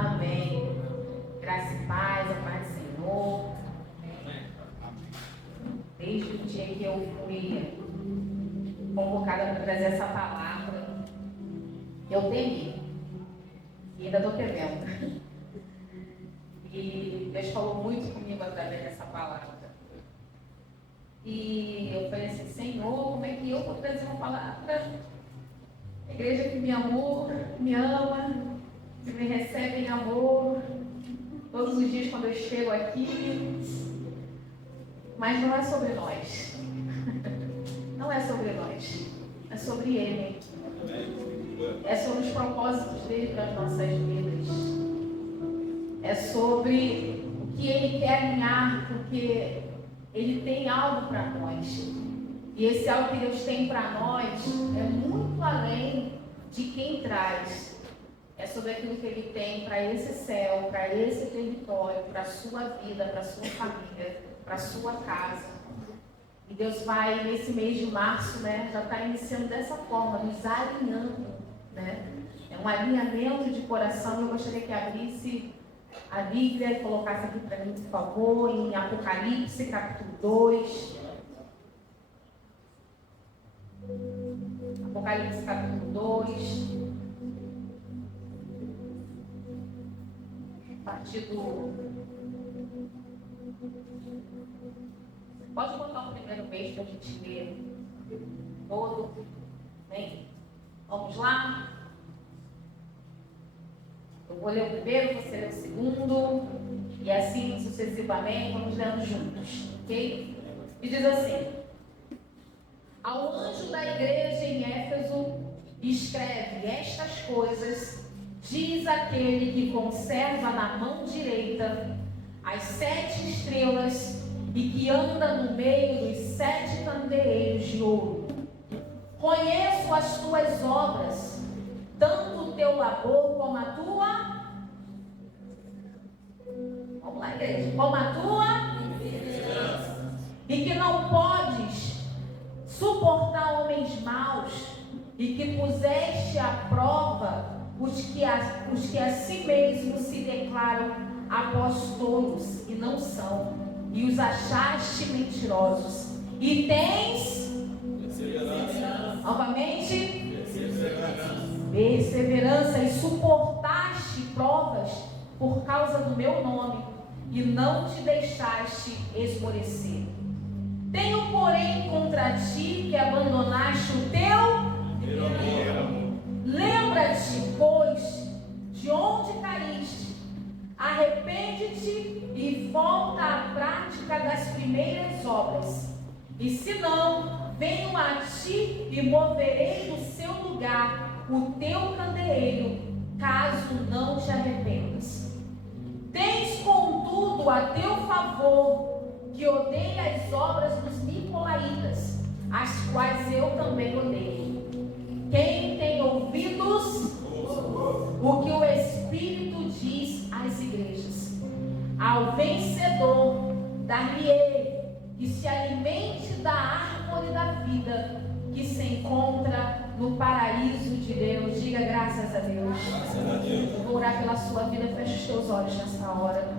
Amém. Graça e paz, a paz do Senhor. Desde o dia que eu fui convocada para trazer essa palavra, eu temi. E ainda estou temendo. E Deus falou muito comigo através dessa palavra. E eu falei assim: Senhor, como é que eu vou trazer uma palavra? A igreja que me amou, me ama, que me recebe em amor, todos os dias quando eu chego aqui. Mas não é sobre nós. Não é sobre nós. É sobre Ele. É sobre os propósitos dele para as nossas vidas. É sobre o que Ele quer alinhar, porque Ele tem algo para nós. E esse algo que Deus tem para nós é muito além de quem traz. É sobre aquilo que Ele tem para esse céu, para esse território, para a sua vida, para a sua família, para a sua casa. E Deus vai, nesse mês de março, já está iniciando dessa forma, nos alinhando. É um alinhamento de coração. Eu gostaria que abrisse a Bíblia e colocasse aqui para mim, por favor, em Apocalipse, capítulo 2. Apocalipse, capítulo 2. A partir do... Pode botar o primeiro mês para a gente ler todo. Bem, vamos lá. Eu vou ler o primeiro, você lê o segundo. E assim sucessivamente, vamos lendo juntos. Ok? E diz assim: ao anjo da igreja em Éfeso, escreve estas coisas, diz aquele que conserva na mão direita as 7 estrelas e que anda no meio dos 7 candeeiros de ouro. Conheço as tuas obras, tanto o teu labor como a tua... Vamos lá, igreja. Como a tua... E que não podes suportar homens maus, e que puseste à prova os que a si mesmos se declaram apostolos e não são, e os achaste mentirosos, e tens novamente perseverança, e suportaste provas por causa do meu nome, e não te deixaste esmorecer. Tenho, porém, contra ti que abandonaste o teu amor. Lembra-te, pois, de onde caíste, arrepende-te e volta à prática das primeiras obras. E se não, venho a ti e moverei do seu lugar o teu candeeiro, caso não te arrependas. Tens, contudo, a teu favor que odeia as obras dos nicolaítas, as quais eu também odeio. Quem tem ouvidos, o que o Espírito diz às igrejas. Ao vencedor, dar-lhe-ei que se alimente da árvore da vida, que se encontra no paraíso de Deus. Diga graças a Deus. Eu vou orar pela sua vida. Feche os teus olhos nessa hora.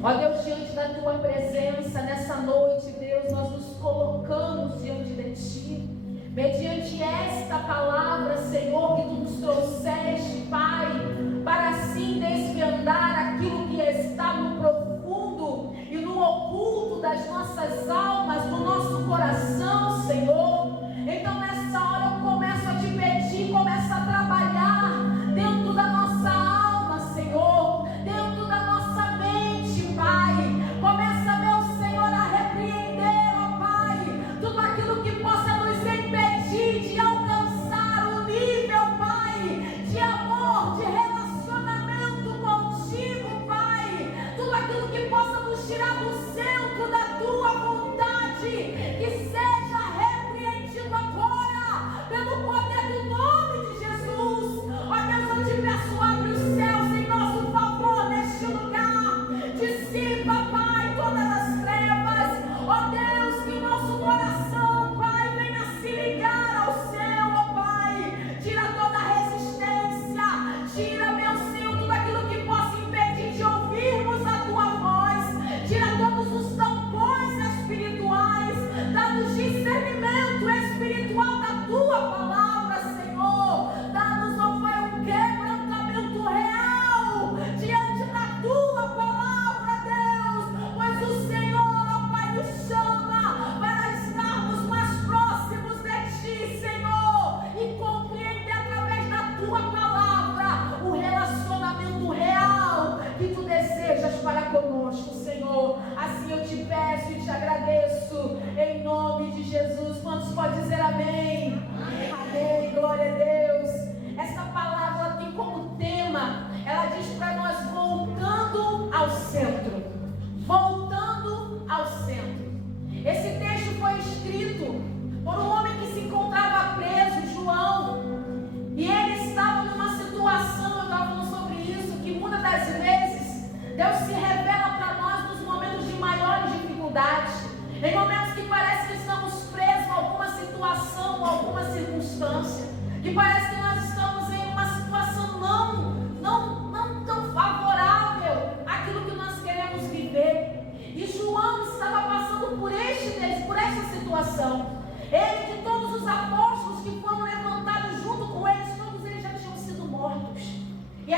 Ó Deus, diante da tua presença nessa noite, Deus, nós nos colocamos diante de ti, mediante esta palavra, Senhor, que tu nos trouxeste, Pai, para assim desvendar aquilo que está no profundo e no oculto das nossas almas, do nosso coração, Senhor. Então nessa hora eu começo a te pedir, começa a trabalhar dentro da nossa alma, Senhor, dentro da nossa mente, Pai. Começa, meu Senhor, a repreender, ó Pai, tudo aquilo que possa nos impedir de alcançar o nível, Pai, de amor, de relacionamento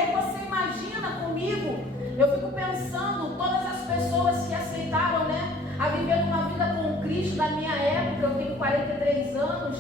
aí você imagina comigo, eu fico pensando, todas as pessoas que aceitaram, né, a viver uma vida com Cristo na minha época, eu tenho 43 anos,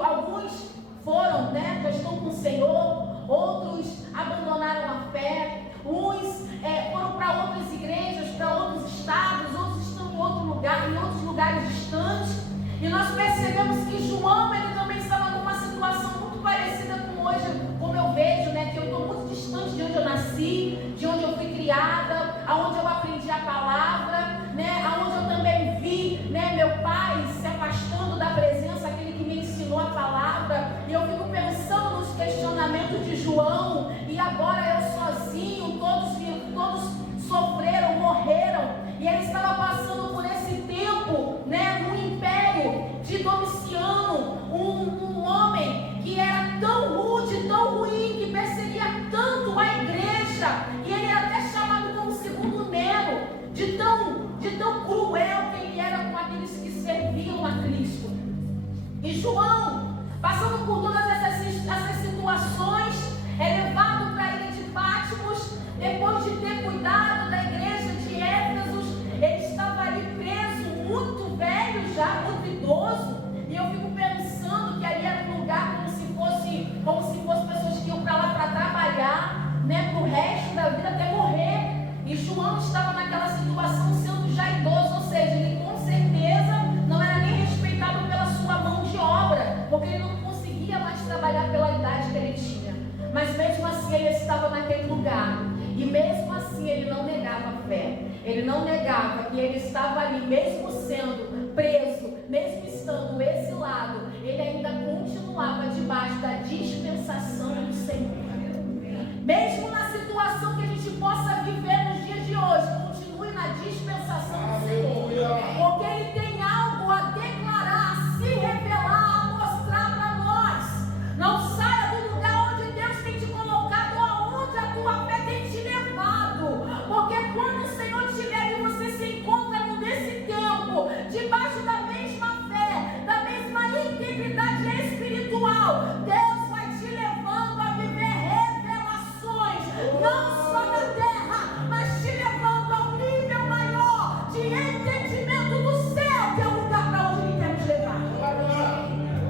alguns foram, né, já estão com o Senhor, outros abandonaram a fé, uns foram para outras igrejas, para outros estados, outros estão em outros lugares distantes, e nós percebemos que João, ele também estava numa situação muito parecida com hoje, como eu vejo, né, que eu estou muito distante de onde eu nasci, de onde eu fui criada, aonde eu aprendi a palavra, né, aonde eu também vi, né, meu pai se afastando da presença, aquele que me ensinou a palavra, e eu fico pensando nos questionamentos de João, e agora eu sozinho, todos sofreram, morreram, e ele estava passando por esse tempo, né, no império de Domiciano, um homem que era tão rude, tão ruim, que perseguia tanto a igreja, e ele era até chamado como segundo Nero, de tão cruel que ele era com aqueles que serviam a Cristo. E João, passando por todas essas situações, é levado para a ilha de Patmos, depois de ter cuidado da igreja de Éfeso. Ele estava ali preso, muito velho já, muito idoso, e eu fico pensando que ali era um lugar como se fosse pessoas que iam para lá para trabalhar, né, para o resto da vida até morrer. E João estava naquela situação sendo já idoso, ou seja, ele com certeza não era nem respeitado pela sua mão de obra, porque ele não conseguia mais trabalhar pela idade que ele tinha. Mas mesmo assim ele estava naquele lugar, e mesmo assim ele não negava a fé, ele não negava que ele estava ali, mesmo sendo preso, mesmo estando exilado, ele ainda continuava debaixo da dispensação do Senhor. Mesmo na situação que a gente possa viver nos dias de hoje, continue na dispensação do Senhor, porque Ele tem algo a declarar, a se revelar, a mostrar para nós. Não saia do lugar onde Deus tem te colocado, aonde a tua fé tem te levado, porque quando o Senhor te leva e você se encontra nesse tempo, debaixo da mesma fé, da mesma integridade espiritual, Deus vai te levando a viver não só na terra, mas te levando a um nível maior de entendimento do céu, que é o lugar para onde Ele quer nos levar.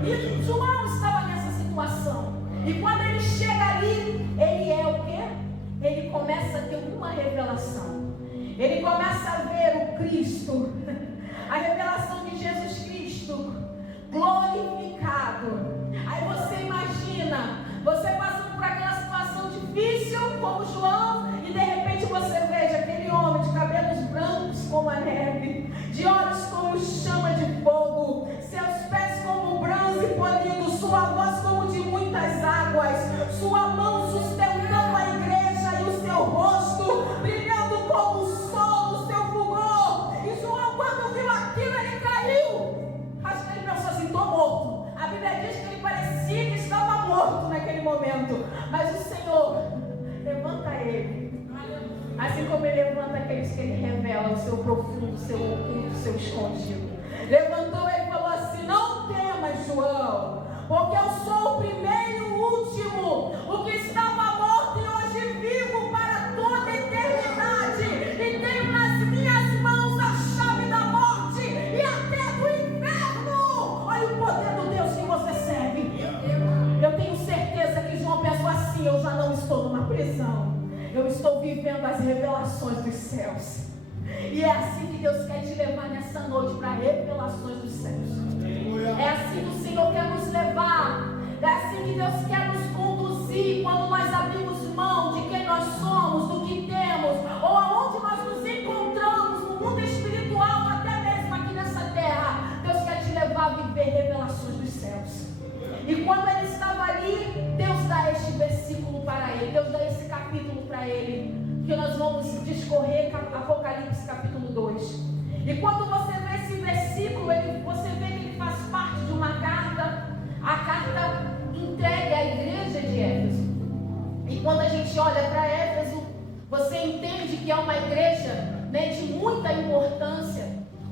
E João estava nessa situação. E quando ele chega ali, ele é o quê? Ele começa a ter uma revelação. Ele começa a ver o Cristo, a revelação de Jesus Cristo glorificado. Aí você imagina, você passando por aquela situação difícil como João, e de repente você veja aquele homem de cabelos brancos como a neve, de olhos como chama de fogo, seus pés como bronze polido, sua voz como de muitas águas, sua mão sustentando a igreja e o seu rosto brilhando como o sol no seu fulgor. E João, quando viu aquilo, ele caiu. Acho que ele pensou assim: estou morto. A Bíblia diz que ele parecia que estava morto naquele momento, mas o Senhor levanta ele, assim como Ele levanta aqueles que Ele revela o seu profundo, o seu oculto, o seu escondido. Levantou ele e falou assim: não temas, João, porque eu sou o primeiro e o último, o que estava morto e hoje vivo para toda a eternidade, e tenho nas minhas mãos a chave da morte e até do inferno. Olha o poder do Deus que você serve. Eu tenho certeza que João pensou assim: eu já não estou numa prisão, eu estou vivendo as revelações dos céus. E é assim que Deus quer te levar nessa noite, para revelações dos céus. É assim que o Senhor quer nos levar. É assim que Deus quer nos conduzir, quando nós abrimos mão de quem nós somos, do que temos, ou aonde nós nos encontramos no mundo espiritual, até mesmo aqui nessa terra. Deus quer te levar a viver revelações dos céus. E quando ele estava ali, Deus dá este versículo para ele, Deus dá esse capítulo para ele, que nós vamos discorrer, Apocalipse capítulo 2. E quando você vê esse versículo, você vê que ele faz parte de uma carta, a carta entregue à igreja de Éfeso. E quando a gente olha para Éfeso, você entende que é uma igreja, né, de muita importância,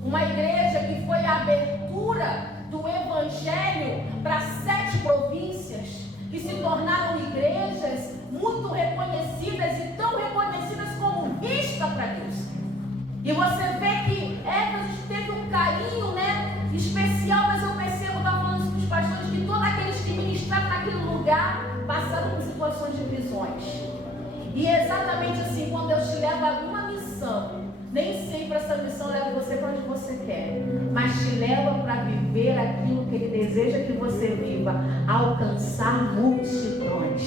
uma igreja que foi a abertura do Evangelho para 7 províncias, que se tornaram igrejas muito reconhecidas e tão reconhecidas como vista para Deus. E você vê que Éfeso teve um carinho, né, especial, mas eu percebo, estava falando isso com os pastores, que todos aqueles que ministraram naquele lugar passaram por situações de prisões. E é exatamente assim, quando Deus te leva a alguma missão, nem sempre essa missão leva você para onde você quer, mas te leva para viver aquilo que Ele deseja que você viva, alcançar multidões,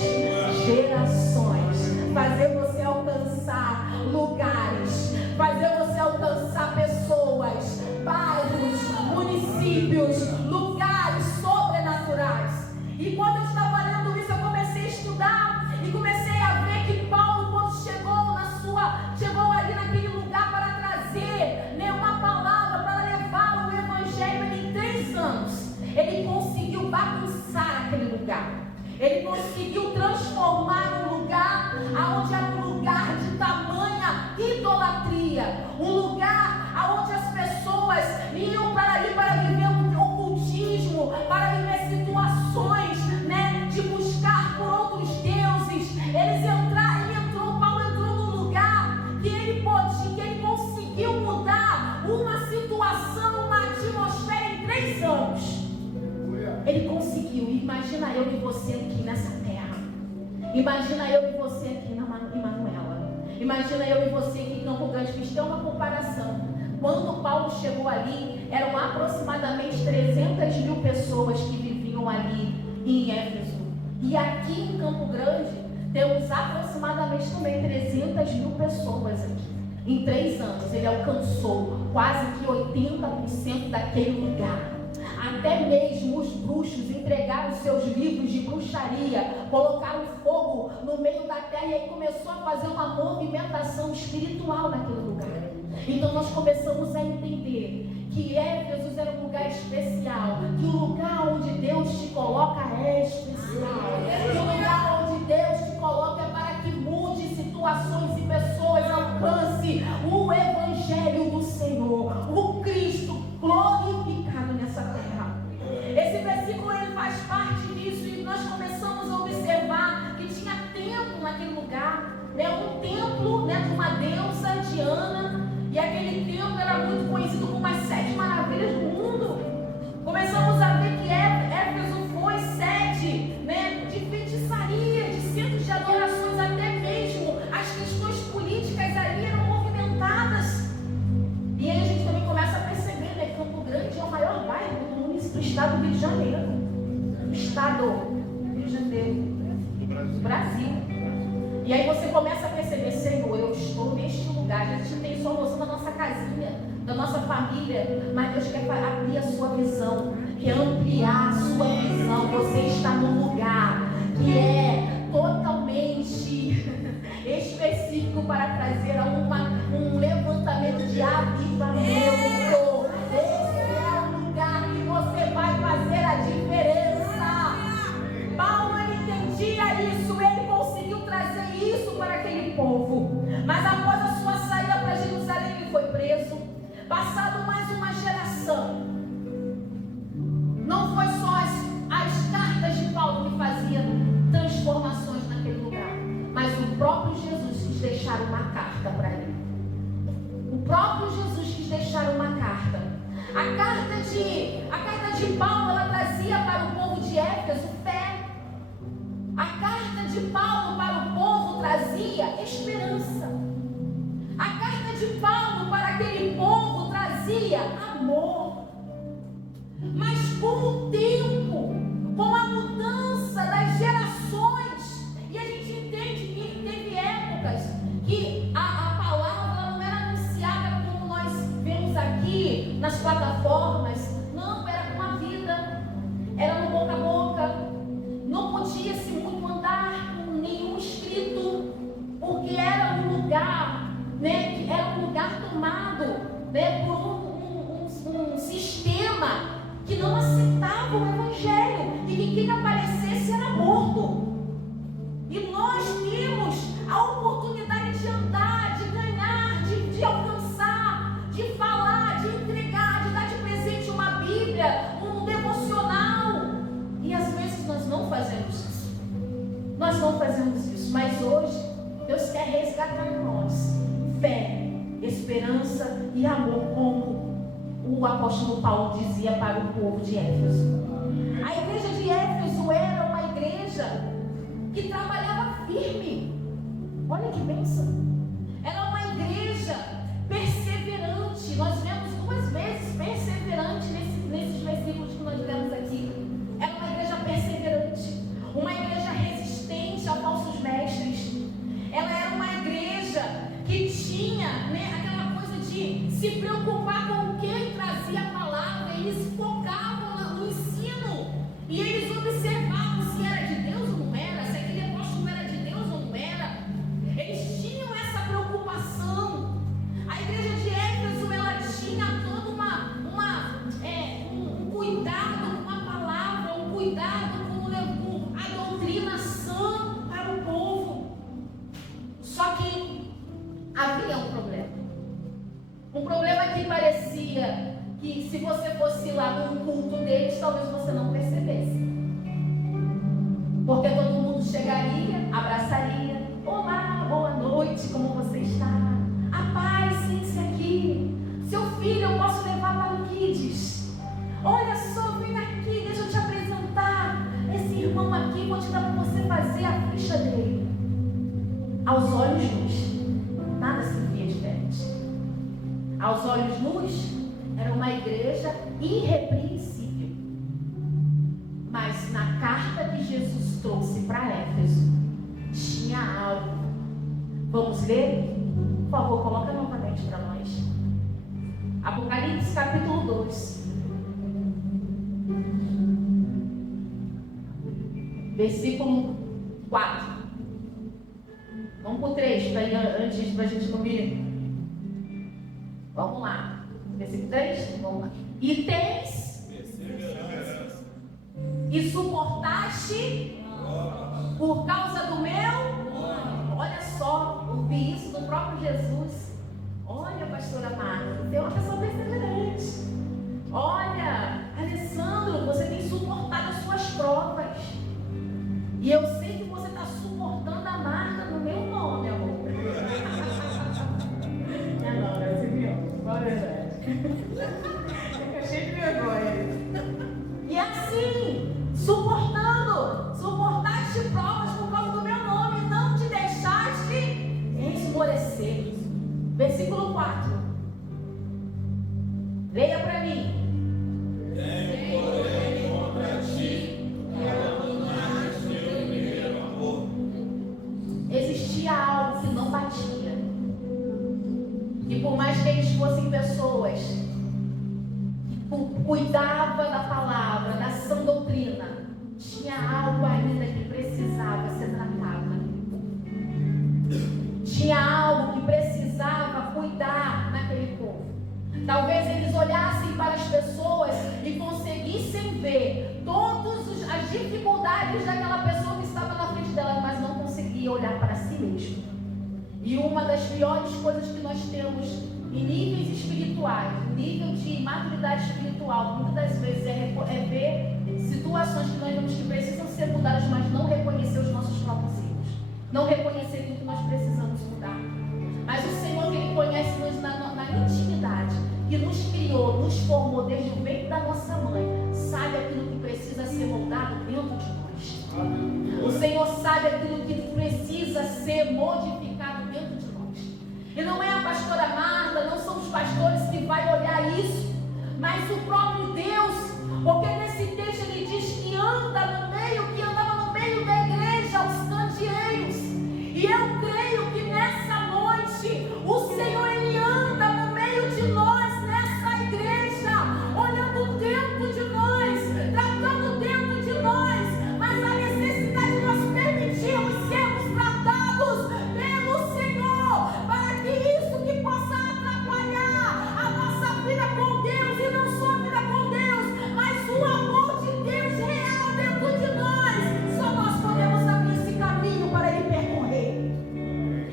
gerações, fazer você alcançar lugares, fazer você alcançar pessoas, bairros, municípios, lugares sobrenaturais. E quando eu estava lendo isso, eu comecei a estudar e comecei a ver que Paulo, quando chegou ali naquele lugar para trazer, né, uma palavra, para levar o evangelho, ele em 3 anos, ele conseguiu bagunçar aquele lugar. Ele conseguiu transformar um lugar onde era um lugar de tamanha idolatria, um lugar onde as pessoas iam para ali para viver um ocultismo, para viver situações, né, de buscar por outros deuses. Paulo entrou num lugar que ele conseguiu mudar uma situação, uma atmosfera em 3 anos. Ele conseguiu. Imagina eu e você aqui nessa terra. Imagina eu e você aqui em Manuela. Imagina eu e você aqui em Campo Grande. Fiz até uma comparação. Quando Paulo chegou ali, eram aproximadamente 300.000 pessoas que viviam ali em Éfeso. E aqui em Campo Grande, temos aproximadamente também 300.000 pessoas aqui. Em 3 anos, ele alcançou quase que 80% daquele lugar. Até mesmo os bruxos entregaram seus livros de bruxaria, colocaram fogo no meio da terra e aí começou a fazer uma movimentação espiritual naquele lugar. Então nós começamos a entender que Éfeso era um lugar especial, que o lugar onde Deus te coloca é especial, que o lugar onde Deus te coloca é para que mude situações e pessoas, alcance o Evangelho do Senhor, o Cristo glorificado nessa terra. Esse versículo ele faz parte disso e nós começamos a observar que tinha templo naquele lugar, né? Um templo, né, de uma deusa, Diana, e aquele templo era muito conhecido como as 7 maravilhas do mundo. Começamos a ver que Éfeso foi sede, né, de feitiçaria, de centros de adorações, até mesmo as questões políticas ali eram movimentadas. E aí a gente também começa a perceber, né, que Campo Grande é o maior bairro do estado do Rio de Janeiro. Estado do Rio de Janeiro, do Brasil. E aí você começa a perceber, Senhor, eu estou neste lugar. A gente tem só noção da nossa casinha, da nossa família, mas Deus quer abrir a sua visão, quer ampliar a sua visão. Você está num lugar que é totalmente específico para trazer um levantamento de avivamento. Esse é o lugar que você vai fazer a diferença. Paulo, ele entendia isso, ele conseguiu trazer isso para aquele povo. Mas após a sua saída para Jerusalém, ele foi preso. Passado mais uma geração, não foi só as cartas de Paulo que faziam transformações naquele lugar, mas o próprio Jesus quis deixar uma carta para ele. O próprio Jesus quis deixar uma carta. A carta de Paulo, ela trazia para o povo de Éfeso fé. A carta de Paulo para o povo trazia esperança. A carta de Paulo para aquele povo trazia amor. Mas com o tempo, com a mudança das gerações, e a gente entende que teve épocas que a palavra não era anunciada como nós vemos aqui nas plataformas. Não, era com a vida, era no boca a boca. Não podia-se muito andar com nenhum escrito, porque era um lugar, né, que era um lugar tomado, né, por um sistema que não aceitava o Evangelho, e que quem aparecesse era morto. E nós temos a oportunidade de andar, de ganhar, de alcançar, de falar, de entregar, de dar de presente uma para nós fé, esperança e amor, como o apóstolo Paulo dizia para o povo de Éfeso. A igreja de Éfeso era uma igreja que trabalhava firme. Olha que bênção. Era uma igreja perseverante. Nós vemos 2 vezes perseverante nesses versículos que nós lemos aqui. Era uma igreja perseverante, uma igreja resistente a falsos mestres. Ela era uma igreja que tinha, aquela coisa de se preocupar com quem trazia a palavra. Eles focavam no ensino e eles observavam se era de Deus ou não era, se aquele apóstolo era de Deus ou não era. Eles tinham essa preocupação. A igreja de Éfeso, ela tinha todo um cuidado com a palavra, um cuidado com a doutrinação para o povo. Só que havia um problema. Um problema que parecia que, se você fosse lá no culto deles, talvez você não percebesse. Porque todo mundo chegaria, abraçaria. Olá, boa noite, como você está? A paz, sente-se aqui. Seu filho eu posso levar para o Kids. Olha só, vem aqui, deixa eu te apresentar. Esse irmão aqui, vou te dar para você fazer a ficha dele. Aos olhos nus, nada se via diferente. Aos olhos nus, era uma igreja irrepreensível. Mas na carta que Jesus trouxe para Éfeso, tinha algo. Vamos ler? Por favor, coloca novamente para nós. Apocalipse capítulo 2. Versículo 4. Vamos para o 3, antes da gente não vir. Vamos lá. Versículo 3? Vamos lá. E tens e suportaste por causa do meu. Olha só, ouvi isso do próprio Jesus. Olha, pastora Marta, você é uma pessoa perseverante. Olha, Alessandro, você tem suportado as suas provas. E eu sei que você está suportando a Marta no meu nome, amor. Não, você viu? Qual a verdade? Eu cheio de vergonha. E assim, suportaste provas por causa do meu nome, não te deixaste esmorecer. Versículo 4. Leia para mim. Tenho porém contra ti, abandonaste teu primeiro amor. Existia algo que não batia. E por mais que eles fossem pessoas que cuidavam da palavra, da sã doutrina, tinha algo ainda que precisava ser tratado. Tinha algo que precisava cuidar naquele povo. Talvez eles olhassem para as pessoas e conseguissem ver todas as dificuldades daquela pessoa que estava na frente dela, mas não conseguia olhar para si mesmo. E uma das piores coisas que nós temos em níveis espirituais, nível de maturidade espiritual, muitas das vezes é ver situações que nós vemos que precisam ser mudadas, mas não reconhecer os nossos próprios erros, não reconhecer aquilo que nós precisamos mudar. Mas o Senhor, que Ele conhece-nos na intimidade, que nos criou, nos formou desde o ventre da nossa mãe, sabe aquilo que precisa ser moldado dentro de nós. O Senhor sabe aquilo que precisa ser modificado dentro de nós. E não é a pastora Marta, não são os pastores que vai olhar isso, mas o próprio Deus, porque nesse texto ele diz que andava no meio da igreja, aos candeeiros. E eu creio que nessa noite o Senhor ele anda no meio de nós, nessa igreja, olhando dentro de nós, tratando dentro de nós, mas a necessidade de nós permitirmos sermos tratados pelo Senhor, para que isso que possa atrapalhar a nossa vida com Deus, e não só a vida com Deus, mas o amor de Deus real dentro de nós, só nós podemos abrir esse caminho para Ele percorrer.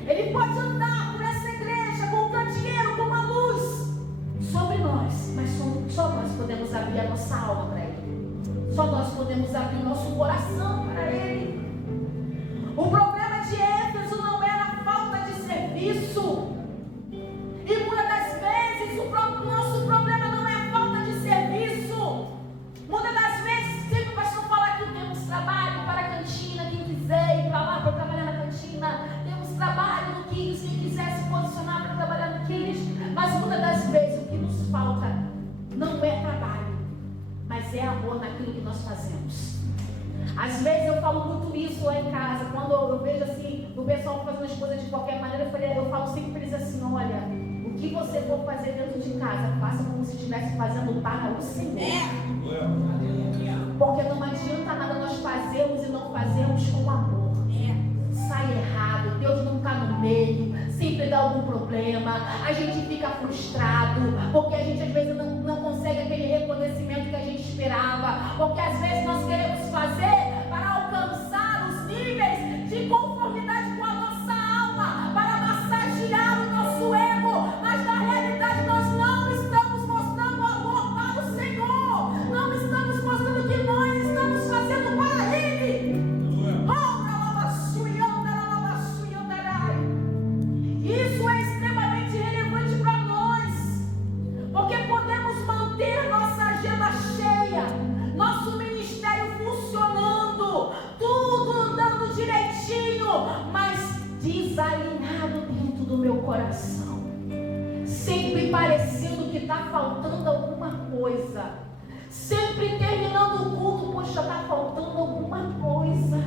Ele pode andar por essa igreja com um candeeiro, com uma luz sobre nós, mas só nós podemos abrir a nossa alma para Ele. Só nós podemos abrir o nosso coração para Ele. O problema de Éfeso não era a falta de serviço. serviço. E muitas das vezes o nosso problema não é a falta de serviço. Muitas das vezes, sempre o pastor fala que temos trabalho para a cantina, quem quiser ir para lá para trabalhar na cantina. Temos trabalho no Kids, quem quiser se posicionar para trabalhar no Kids. Mas muitas das vezes o que nos falta não é trabalho, mas é amor naquilo que nós fazemos. Às vezes eu falo muito isso lá em casa, quando eu vejo assim, o pessoal fazendo as coisas de qualquer maneira, eu falo sempre para eles assim: olha, o que você for fazer dentro de casa, faça como se estivesse fazendo para o Senhor. Porque não adianta nada nós fazermos e não fazermos com amor. Sai errado, Deus não está no meio, sempre dá algum problema, a gente fica frustrado, porque a gente às vezes não consegue aquele reconhecimento que a gente esperava, porque às vezes nós queremos fazer para alcançar os níveis de conformidade com a nossa alma, para massagear o nosso ego, mas na realidade nós não estamos mostrando amor para o Senhor, não estamos mostrando o que nós estamos fazendo para Ele. Isso é extremamente relevante para nós, porque podemos manter nossa agenda cheia, nosso ministério funcionando, tudo andando direitinho, mas desalinhado dentro do meu coração, sempre parecendo que está faltando alguma coisa, sempre terminando o culto, poxa, está faltando alguma coisa,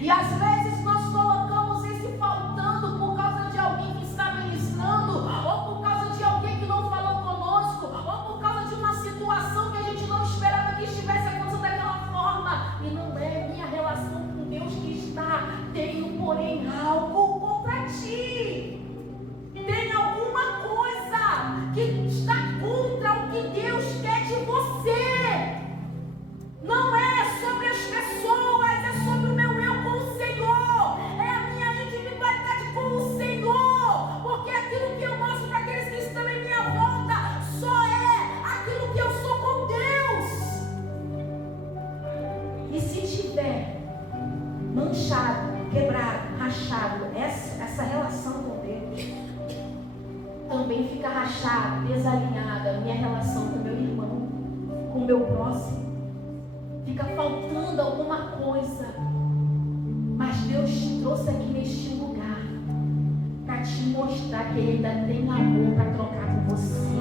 e às vezes nós colocamos esse faltando por causa de alguém que está ministrando, ou por causa de alguém que não falou conosco, ou por causa de uma situação que a gente não esperava que estivesse acontecendo daquela forma, e não é minha relação com Deus que está. Tenho, porém, algo contra ti. Tem alguma coisa que está contra o que Deus quer de você. Não é sobre as pessoas, é sobre o meu eu com o Senhor. É a minha individualidade com o Senhor. Porque aquilo que eu mostro para aqueles que estão em minha volta só é aquilo que eu sou com Deus. E se tiver manchado, quebrado, rachado essa relação com Deus, também fica rachada, desalinhada a minha relação com meu irmão, com o meu próximo. Fica faltando alguma coisa, mas Deus te trouxe aqui neste lugar para te mostrar que Ele ainda tem amor para trocar com você,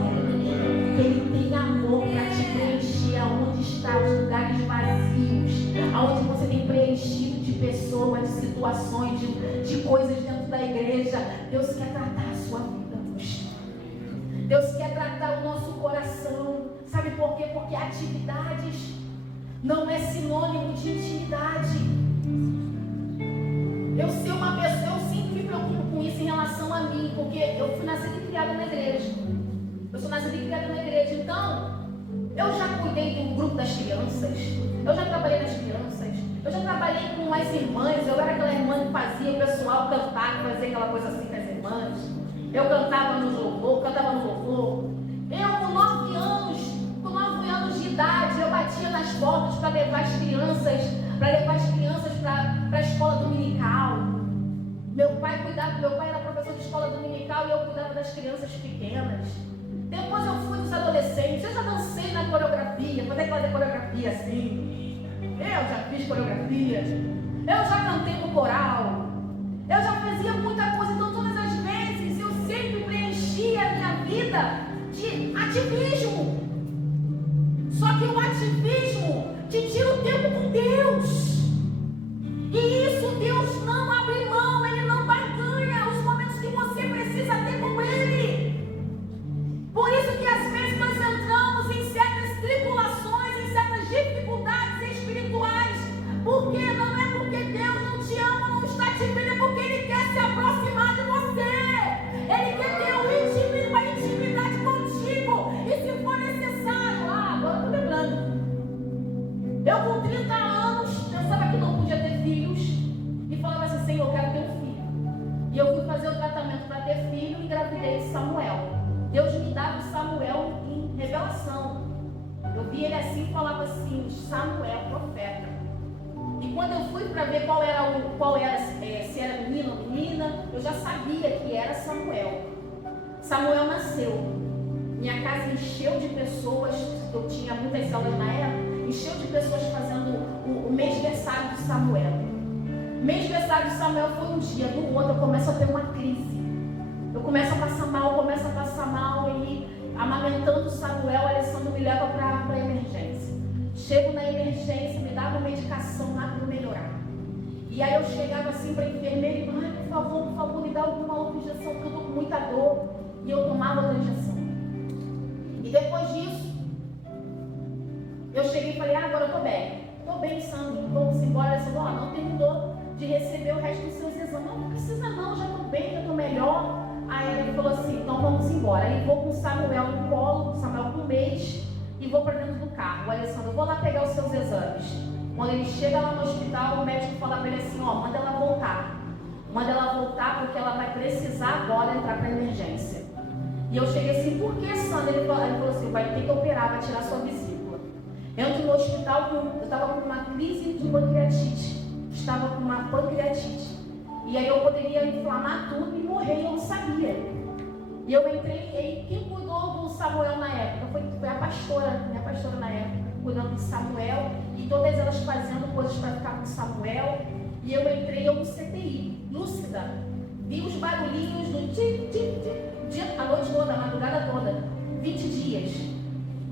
que Ele tem amor para te preencher aonde estão os lugares vazios, aonde você tem preenchido de pessoas, de situações, de coisas dentro da igreja. Deus quer tratar a sua vida hoje. Deus quer tratar o nosso coração. Sabe por quê? Porque atividades não é sinônimo de intimidade. Eu ser uma pessoa, eu sempre me preocupo com isso em relação a mim, porque eu fui nascida e criada na igreja. Eu sou nascida e criada na igreja, então eu já cuidei do grupo das crianças, eu já trabalhei nas crianças, eu já trabalhei com as irmãs, eu era aquela irmã que fazia o pessoal cantar, fazia aquela coisa assim com as irmãs. Eu cantava no louvor, cantava no louvor. Eu com 9 anos de idade, eu batia nas portas para levar as crianças para a escola dominical. Meu pai era professor de escola dominical e eu cuidava das crianças pequenas. Depois eu fui dos adolescentes, eu já dancei na coreografia, fazer aquela coreografia assim. Eu já fiz coreografia, eu já cantei no coral, eu já fazia muita coisa. Então todas as vezes eu sempre preenchia a minha vida de ativismo. Só que o ativismo te tira o tempo com Deus. E isso Deus não abre mão, Ele não barganha os momentos que você precisa ter com Ele. Por isso que às vezes nós entramos em certas tribulações, em certas dificuldades espirituais. Porque não é porque Deus não te ama, não está te vendo, é porque Ele quer se aproximar de você. Ele quer ter uma intimidade contigo. E se for necessário, agora eu estou lembrando. Eu com 30 anos, pensava que não podia ter filhos. E falava assim: Senhor, eu quero ter um filho. E eu fui fazer o tratamento para ter filho e engravidei de Samuel. Deus me dava o Samuel em revelação. Eu vi ele assim e falava assim: Samuel, profeta. E quando eu fui para ver se era menino ou menina, eu já sabia que era Samuel. Samuel nasceu. Minha casa encheu de pessoas, eu tinha muitas aulas na época, encheu de pessoas fazendo o mêsversário de Samuel. O mêsversário de Samuel foi um dia, no outro eu começo a ter uma crise. Eu começo a passar mal e amamentando Samuel, a Alessandro me leva para a emergência. Chego na emergência, me dava medicação, nada para melhorar. E aí eu chegava assim para a enfermeira e falava, por favor, me dá alguma outra injeção, porque eu estou com muita dor. E eu tomava outra injeção. E depois disso, eu cheguei e falei, agora eu estou bem. Estou bem, Sandro, vamos embora. Ela falou, não terminou de receber o resto dos seus exames. Não precisa não, já estou bem, já estou melhor. Aí ele falou assim, então vamos embora. Aí vou com o Samuel no colo, Samuel com um mês, e vou para dentro do carro. O Alessandro, eu vou lá pegar os seus exames. Quando ele chega lá no hospital, o médico fala para ele assim, manda ela voltar. Manda ela voltar porque ela vai precisar agora entrar para a emergência. E eu cheguei assim, por que, Sandra? Ele falou assim, vai ter que operar, vai tirar sua vesícula. Entro no hospital, eu estava com uma crise de pancreatite. Estava com uma pancreatite. E aí eu poderia inflamar tudo e morrer, eu não sabia. E eu entrei, e quem cuidou do Samuel na época? Foi a pastora, minha pastora na época, cuidando de Samuel. E todas elas fazendo coisas para ficar com Samuel. E eu entrei, eu no CTI, lúcida. Vi os barulhinhos do dia, a noite toda, a madrugada toda, 20 dias.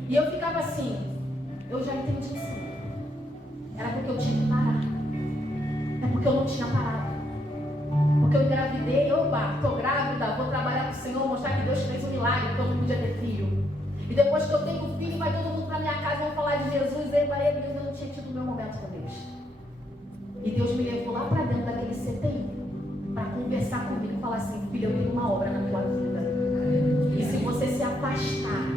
E eu ficava assim, eu já entendi sim. Era porque eu tinha que parar. É porque eu não tinha parado. Porque eu engravidei, estou grávida, vou trabalhar com o Senhor, mostrar que Deus fez um milagre, que eu não podia ter filho. E depois que eu tenho filho, vai todo mundo para minha casa, vão falar de Jesus, eu não tinha tido o meu momento com Deus. E Deus me levou lá para dentro daquele CTI, para conversar comigo e falar assim, filho, eu tenho uma obra na tua vida. E se você se afastar,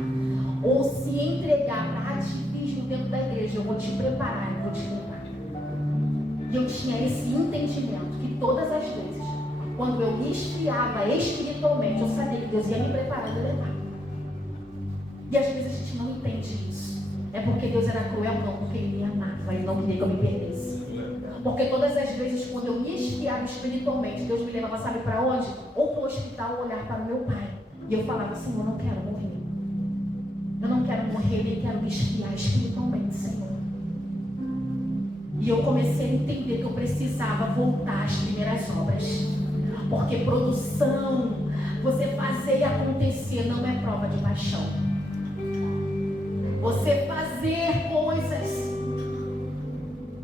ou se entregar para ativismo dentro da igreja, eu vou te preparar e vou te levar. E eu tinha esse entendimento que todas as vezes, quando eu me esfriava espiritualmente, eu sabia que Deus ia me preparando e levar. E às vezes a gente não entende isso. É porque Deus era cruel? Não, porque Ele me amava, Ele não queria que eu me perdesse. Porque todas as vezes, quando eu me esfriava espiritualmente, Deus me levava, sabe para onde? Ou para o hospital, ou olhar para o meu pai. E eu falava, Senhor, eu não quero morrer. Eu não quero morrer, nem quero me esfriar espiritualmente, Senhor. E eu comecei a entender que eu precisava voltar às primeiras obras. Porque produção, você fazer acontecer, não é prova de paixão. Você fazer coisas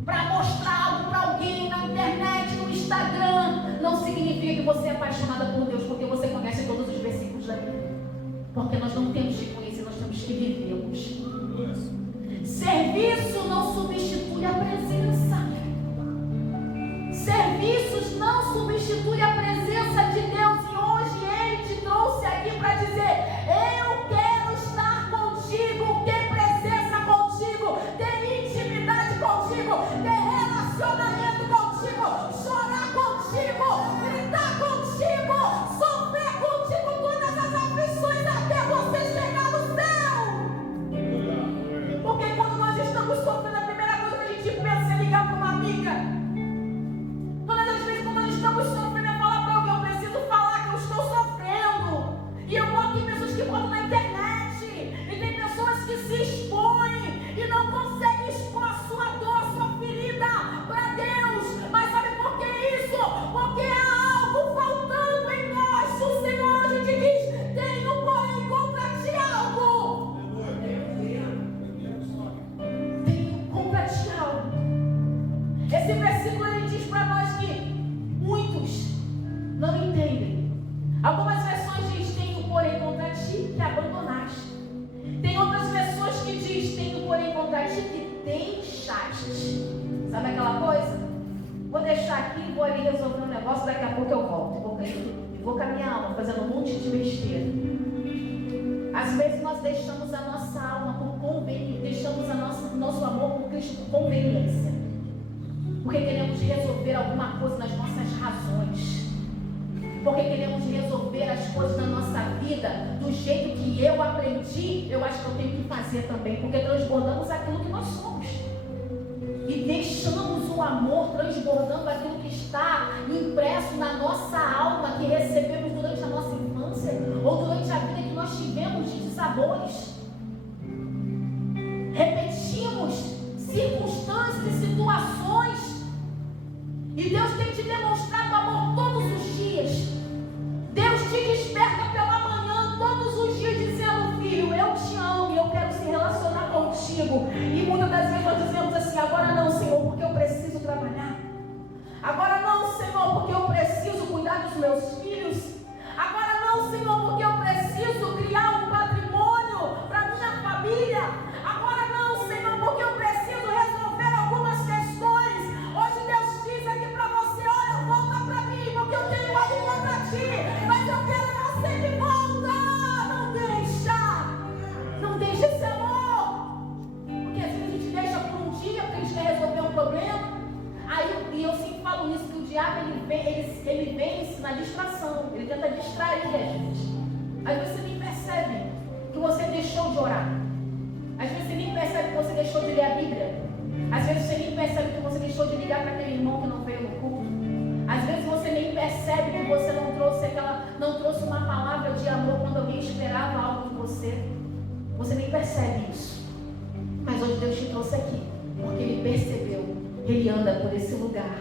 para mostrar algo para alguém na internet, no Instagram, não significa que você é apaixonada por Deus, porque você conhece todos os versículos da Bíblia. Porque nós não temos que conhecer, nós temos que vivê-los. Serviço não substitui a presença. Serviços não substitui a presença de Deus. E hoje Ele te trouxe aqui para dizer, eu quero estar contigo, ter presença contigo, ter intimidade contigo, ter relacionamento contigo, chorar contigo, gritar contigo, sofrer contigo todas as aflições até você chegar no céu. Porque quando nós estamos sofrendo, a primeira coisa que a gente pensa é ligar para uma amiga. Todas as vezes quando nós estamos sofrendo é falar para alguém, eu preciso falar que eu estou sofrendo. E eu boto em pessoas que botam na internet. E tem pessoas que se expõem e não conseguem expor a sua dor, a sua ferida para Deus. Mas sabe por que isso? Porque há algo faltando em nós. O Senhor hoje te diz, tenho porém contra ti algo. Tenho contra ti algo. Esse versículo ele diz para nós que muitos não entendem. Algumas versões diz, tenho porém contra ti que abandonaste. Tem outras versões que diz, tenho porém contra ti que deixaste. Sabe aquela coisa? Vou deixar aqui, vou ali resolver um negócio, daqui a pouco eu volto. Vou com a minha alma fazendo um monte de besteira. Às vezes nós deixamos a nossa alma por conveniência, deixamos nosso amor por Cristo por conveniência. Porque queremos resolver alguma coisa nas nossas razões. Porque queremos resolver as coisas da nossa vida do jeito que eu aprendi, eu acho que eu tenho que fazer também. Porque transbordamos aquilo que nós somos. E deixamos o nosso amor transbordando aquilo que está impresso na nossa alma, que recebemos durante a nossa infância, ou durante a vida que nós tivemos de dissabores. Repetimos circunstâncias e situações, e Deus tem te demonstrado amor todos os dias. Deus te desperta pela manhã todos os dias dizendo: filho, eu te amo e eu quero se relacionar contigo. E muitas das vezes nós dizemos assim: agora não, Senhor, porque eu preciso trabalhar. Agora não, Senhor, porque eu preciso cuidar dos meus filhos. Agora não, Senhor, porque eu preciso criar um patrimônio para minha família. Agora não, Senhor, porque eu preciso resolver algumas questões. Hoje Deus diz aqui para você: olha, volta para mim, porque eu tenho algo contra ti, mas eu quero você de volta. Não deixa esse amor, porque às vezes a gente deixa por um dia, porque a gente quer resolver um problema. E eu sempre falo isso, que o diabo ele vence na distração, ele tenta distrair a gente. Às vezes você nem percebe que você deixou de orar. Às vezes você nem percebe que você deixou de ler a Bíblia. Às vezes você nem percebe que você deixou de ligar para aquele irmão que não veio no culto. Às vezes você nem percebe que você não trouxe uma palavra de amor quando alguém esperava algo de você. Você nem percebe isso. Mas hoje Deus te trouxe aqui, porque Ele percebeu. Ele anda por esse lugar.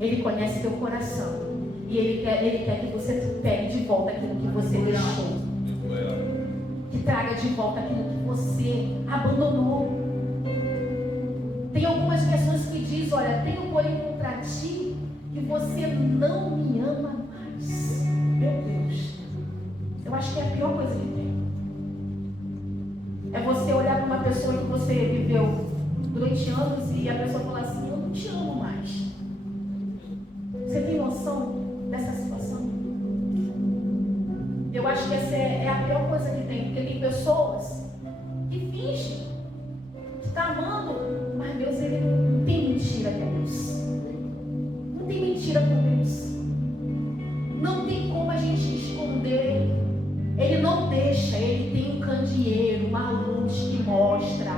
Ele conhece teu coração. E Ele quer que você pegue de volta aquilo que você deixou. Que traga de volta aquilo que você abandonou. Tem algumas pessoas que dizem: olha, tenho porém contra ti que você não me ama mais. Meu Deus, eu acho que é a pior coisa que tem. É você olhar para uma pessoa que você viveu durante anos e a pessoa falar assim: eu não te amo mais. Você tem noção dessa situação? Eu acho que essa é a pior coisa que tem, porque tem pessoas que fingem que está amando, mas Deus, Ele não tem mentira com Deus. Não tem mentira com Deus. Não tem como a gente esconder. Ele não deixa, Ele tem um candeeiro, uma luz que mostra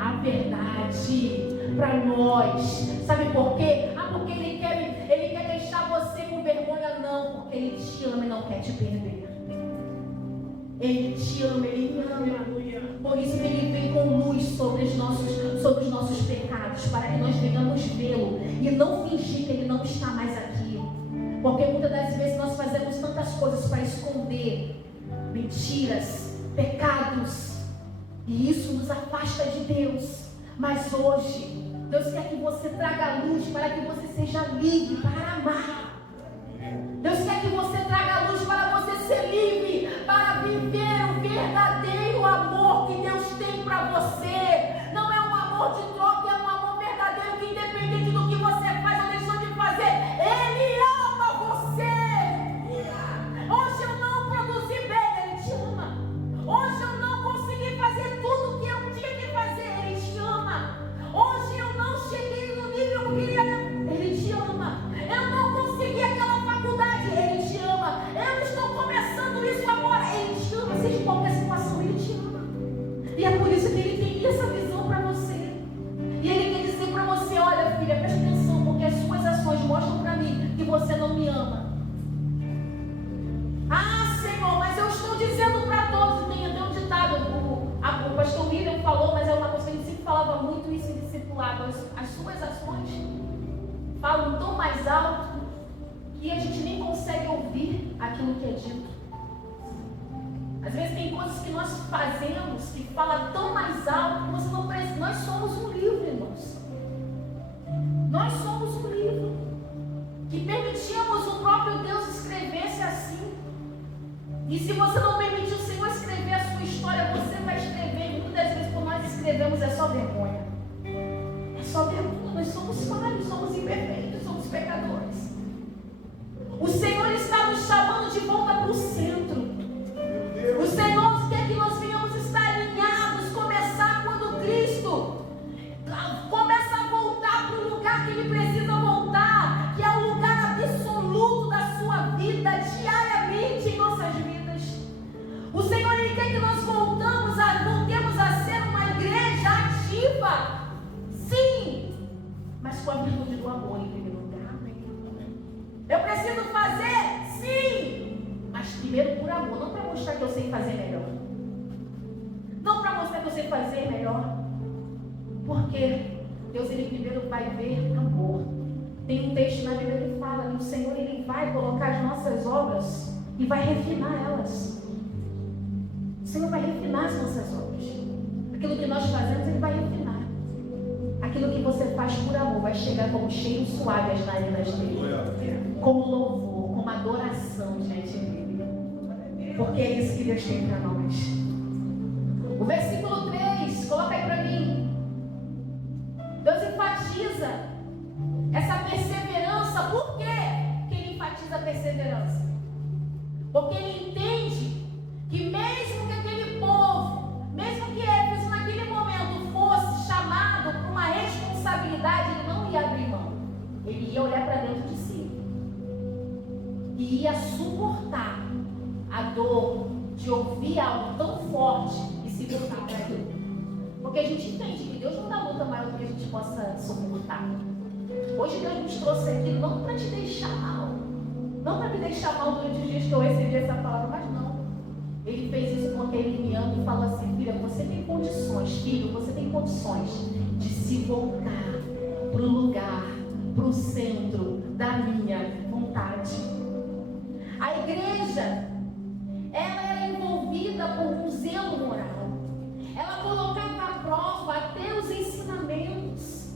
a verdade para nós. Sabe por quê? Porque Ele quer deixar você com vergonha? Não, porque Ele te ama e não quer te perder. Ele te ama, Ele me ama. Por isso que Ele vem com luz sobre os nossos pecados, para que nós venhamos vê-lo e não fingir que Ele não está mais aqui. Porque muitas das vezes nós fazemos tantas coisas para esconder mentiras, pecados, e isso nos afasta de Deus. Mas hoje Deus quer que você traga luz para que você seja livre para amar. Deus quer que você traga luz para você ser livre, para viver o verdadeiro amor que Deus tem para você. Não é um amor de troca, é um amor verdadeiro que, independente do que você faz ou deixou de fazer, Ele ama você. Hoje eu não produzi bem, Ele te ama. Hoje eu não consegui fazer tudo o que eu tinha que fazer, Ele te ama. Hoje eu não cheguei no nível que eu queria, Ele te ama. Eu não consegui aquela faculdade, Ele te ama. Eu estou começando isso agora, Ele te ama. Seja em qualquer situação, Ele te ama. E é por isso que Ele tem essa visão para você. E Ele quer dizer para você: olha, filha, preste atenção, porque as suas ações mostram para mim que você não me ama. Ah, Senhor, mas eu estou dizendo para todos. Tem até um ditado, o pastor William falou, mas é uma coisa que ele sempre falava muito isso em discipulado. As suas ações falam tão mais alto que a gente nem consegue ouvir aquilo que é dito. Às vezes tem coisas que nós fazemos que fala tão mais alto que você não precisa. Nós somos um livro, irmãos. Nós somos um livro que permitimos o próprio Deus escrevesse assim. E se você não permitir o Senhor escrever a sua história, você vai escrever. Muitas das vezes, quando nós escrevemos, é só vergonha. É só vergonha. Nós somos falhos, somos imperfeitos, somos pecadores. O Senhor está nos chamando de volta para o centro. O Senhor quer que nós venhamos estar alinhados, começar quando Cristo começa a voltar para o lugar que Ele precisa voltar, que é o lugar absoluto da sua vida, diariamente em nossas vidas. O Senhor, Ele quer que nós voltemos a ser uma igreja ativa, sim, mas com a virtude do você fazer melhor. Porque Deus, ele primeiro vai ver amor. Tem um texto na Bíblia que fala que o Senhor, ele vai colocar as nossas obras e vai refinar elas. O Senhor vai refinar as nossas obras. Aquilo que nós fazemos, ele vai refinar. Aquilo que você faz por amor vai chegar como cheiro suave às narinas dele. Como louvor, como adoração diante dele. Porque é isso que Deus tem para nós. O versículo 3, coloca aí para mim. Deus enfatiza essa perseverança. Por quê que ele enfatiza a perseverança? Porque ele entende que mesmo que aquele povo, mesmo que Éfeso naquele momento fosse chamado para uma responsabilidade, ele não ia abrir mão. Ele ia olhar para dentro de si e ia suportar a dor de ouvir algo tão forte e se voltar para ele. Porque a gente entende que Deus não dá luta maior do que a gente possa suportar. Hoje Deus nos trouxe aqui não para te deixar mal, não para me deixar mal durante os dias que eu recebi essa palavra, mas não. Ele fez isso porque ele me ama e falou assim: filha, você tem condições, filho, você tem condições de se voltar para o lugar, para o centro da minha vontade. A igreja, ela era envolvida por um zelo moral. Ela colocava à prova até os ensinamentos.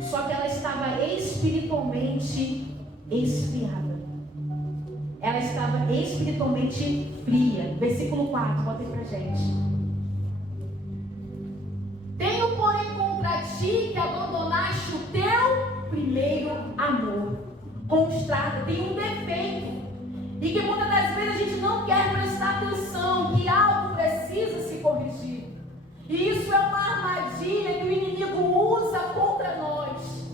Só que ela estava espiritualmente esfriada. Ela estava espiritualmente fria. Versículo 4, bota aí pra gente. Tenho, porém, contra ti que abandonaste o teu primeiro amor. Constrada, tem um defeito. E que muitas das vezes a gente não quer prestar atenção, que algo precisa se corrigir. E isso é uma armadilha que o inimigo usa contra nós.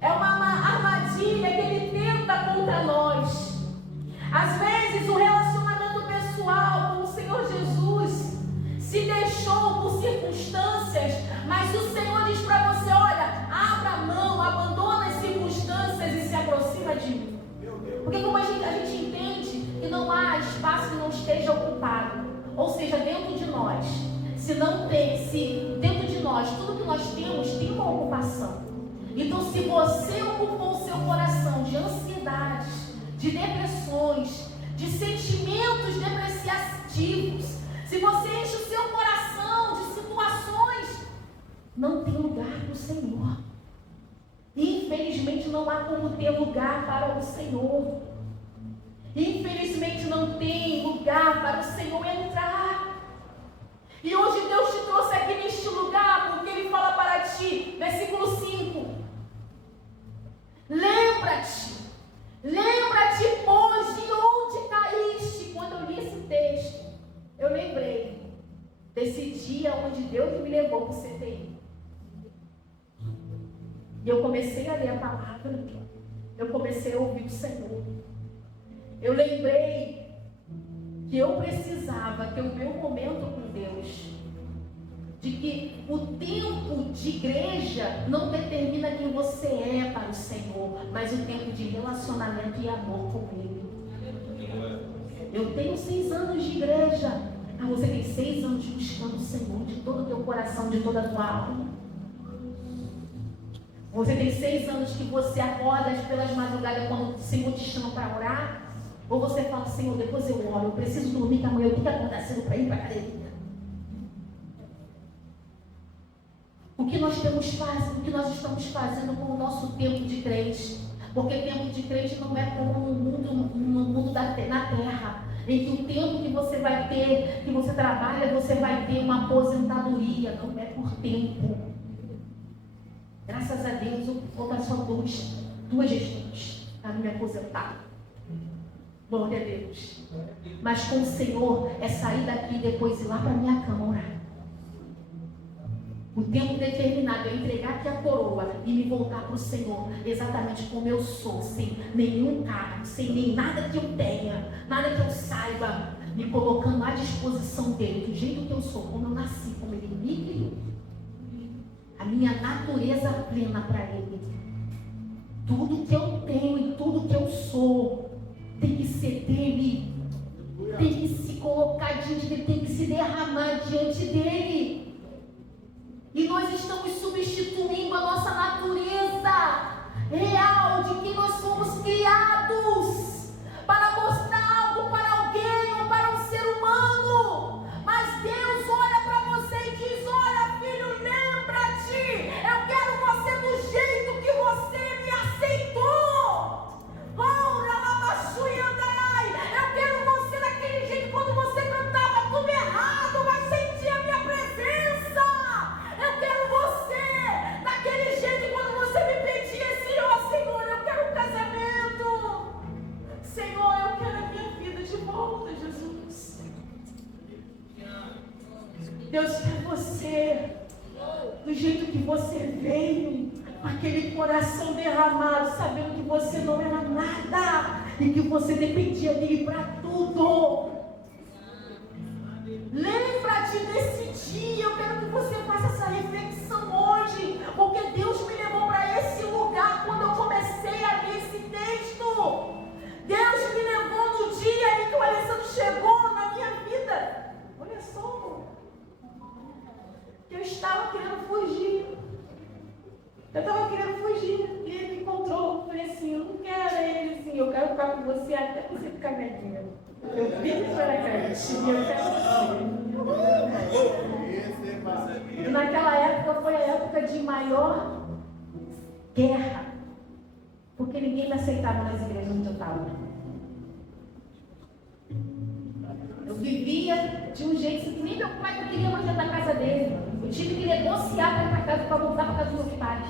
É uma armadilha que ele tenta contra nós. Às vezes o relacionamento pessoal com o Senhor Jesus se deixou por circunstâncias, mas o Senhor diz para você: olha, abra a mão, abandona as circunstâncias e se aproxima de mim. Porque como a gente entende que não há espaço que não esteja ocupado, ou seja, dentro de nós, se dentro de nós tudo que nós temos tem uma ocupação. Então, se você ocupou o seu coração de ansiedades, de depressões, de sentimentos depreciativos, se você enche o seu coração de situações, não tem lugar para o Senhor. Infelizmente não há como ter lugar para o Senhor. Infelizmente não tem lugar para o Senhor entrar. E hoje Deus te trouxe aqui neste lugar porque Ele fala para ti, versículo 5. Lembra-te, pois, de onde caíste. Quando eu li esse texto, eu lembrei desse dia onde Deus me levou para o CTI. E eu comecei a ler a palavra, eu comecei a ouvir o Senhor. Eu lembrei que eu precisava ter o meu momento com Deus. De que o tempo de igreja não determina quem você é para o Senhor, mas o tempo de relacionamento e amor com Ele. Eu tenho 6 anos de igreja. Ah, você tem 6 anos buscando o Senhor de todo o teu coração, de toda a tua alma. Você tem 6 anos que você acorda pelas madrugadas quando o Senhor te chama para orar? Ou você fala: Senhor, depois eu oro, eu preciso dormir, que amanhã eu tenho que acordar cedo para ir para a academia. O que nós estamos fazendo com o nosso tempo de crente? Porque tempo de crente não é como no mundo na terra, em que o tempo que você vai ter, que você trabalha, você vai ter uma aposentadoria. Não é por tempo. Graças a Deus, eu vou dar só duas gestões para me aposentar. Glória a Deus. Mas com o Senhor é sair daqui e depois ir lá para a minha cama orar. O tempo determinado é entregar aqui a coroa e me voltar para o Senhor, exatamente como eu sou, sem nenhum cargo, sem nem nada que eu tenha, nada que eu saiba, me colocando à disposição dele, do jeito que eu sou, como eu nasci, como ele me criou. A minha natureza plena para ele. Tudo que eu tenho e tudo que eu sou tem que ser dele, tem que se colocar diante dele, tem que se derramar diante dele. nós estamos substituindo a nossa natureza real de que nós fomos criados para mostrar algo para alguém ou para um ser humano. Mas Deus olha para você e diz: olha, filho, lembra-te, eu quero você do jeito que você me aceitou. Eu quero você daquele jeito, quando você cantava tudo errado, mas sentia a minha presença. Eu quero você daquele jeito, quando você me pedia assim: ó Senhor, eu quero um casamento. Senhor, eu quero a minha vida de volta, Jesus. Deus quer você do jeito que você veio, com aquele coração derramado, sabendo que você não era nada e que você dependia dele para tudo. Lembra-te desse dia. Eu quero que você faça essa reflexão hoje, porque Deus me levou para esse lugar quando eu comecei a ler esse texto. Deus me levou no dia em que o Alessandro chegou na minha vida. Olha só, eu estava querendo fugir. Eu estava querendo fugir. E ele me encontrou. Eu falei assim: eu não quero ele assim, eu quero ficar com você até você ficar velhinha. Eu vim para cá, eu quero você. E naquela época foi a época de maior guerra, porque ninguém me aceitava nas igrejas onde eu estava. Eu vivia de um jeito que nem meu pai não queria mais dentro da casa dele. Eu tive que negociar para ir para casa, para voltar para casa dos meus pais.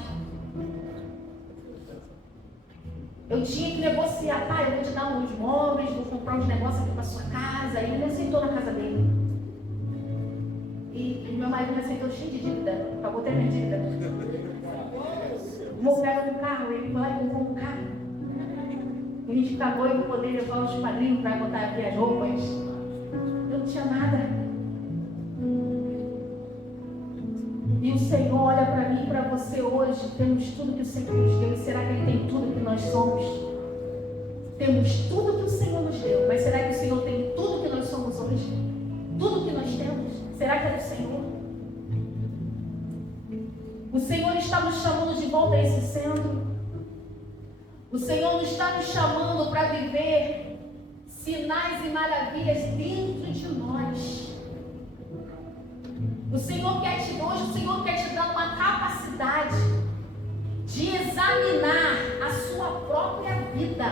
Eu tinha que negociar: pai, eu vou te dar uns móveis, vou comprar uns negócios aqui para sua casa. Ele me aceitou na casa dele. E meu marido me aceitou cheio de dívida, pagou até minha dívida. O meu pega no carro, ele vai e comprou um carro. A gente acabou, eu vou poder levar os padrinhos para botar aqui as roupas. Eu não tinha nada. E o Senhor olha para mim e para você hoje. Temos tudo que o Senhor nos deu. E será que Ele tem tudo que nós somos? Temos tudo que o Senhor nos deu. Mas será que o Senhor tem tudo que nós somos hoje? Tudo que nós temos? Será que é do Senhor? O Senhor está nos chamando de volta a esse centro. O Senhor não está nos chamando para viver sinais e maravilhas dentro de nós. O Senhor quer te hoje, o Senhor quer te dar uma capacidade de examinar a sua própria vida.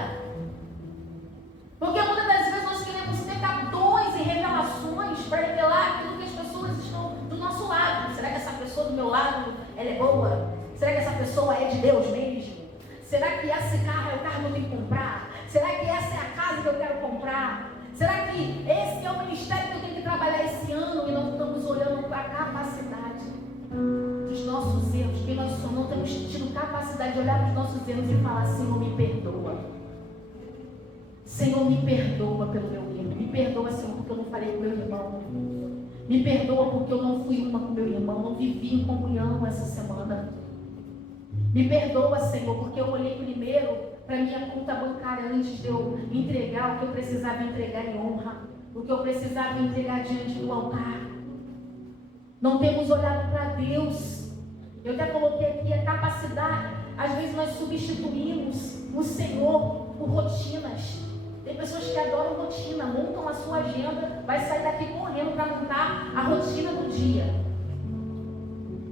Porque muitas das vezes nós queremos ter dons e revelações para revelar aquilo que as pessoas estão do nosso lado. Será que essa pessoa do meu lado, ela é boa? Será que essa pessoa é de Deus mesmo? Será que esse carro é o carro que eu tenho que comprar? Será que essa é a casa que eu quero comprar? Será que esse é o ministério que eu tenho que trabalhar esse ano? E nós estamos olhando para a capacidade dos nossos erros, porque nós só não temos tido capacidade de olhar para os nossos erros e falar: Senhor, me perdoa. Senhor, me perdoa pelo meu erro. Me perdoa, Senhor, porque eu não falei com meu irmão. Me perdoa porque eu não fui uma com meu irmão, não vivi em comunhão essa semana. Me perdoa, Senhor, porque eu olhei primeiro para minha conta bancária antes de eu entregar o que eu precisava entregar em honra, o que eu precisava entregar diante do altar. Não temos olhado para Deus. Eu até coloquei aqui a capacidade. Às vezes nós substituímos o Senhor por rotinas. Tem pessoas que adoram rotina, montam a sua agenda, vai sair daqui correndo para montar a rotina do dia.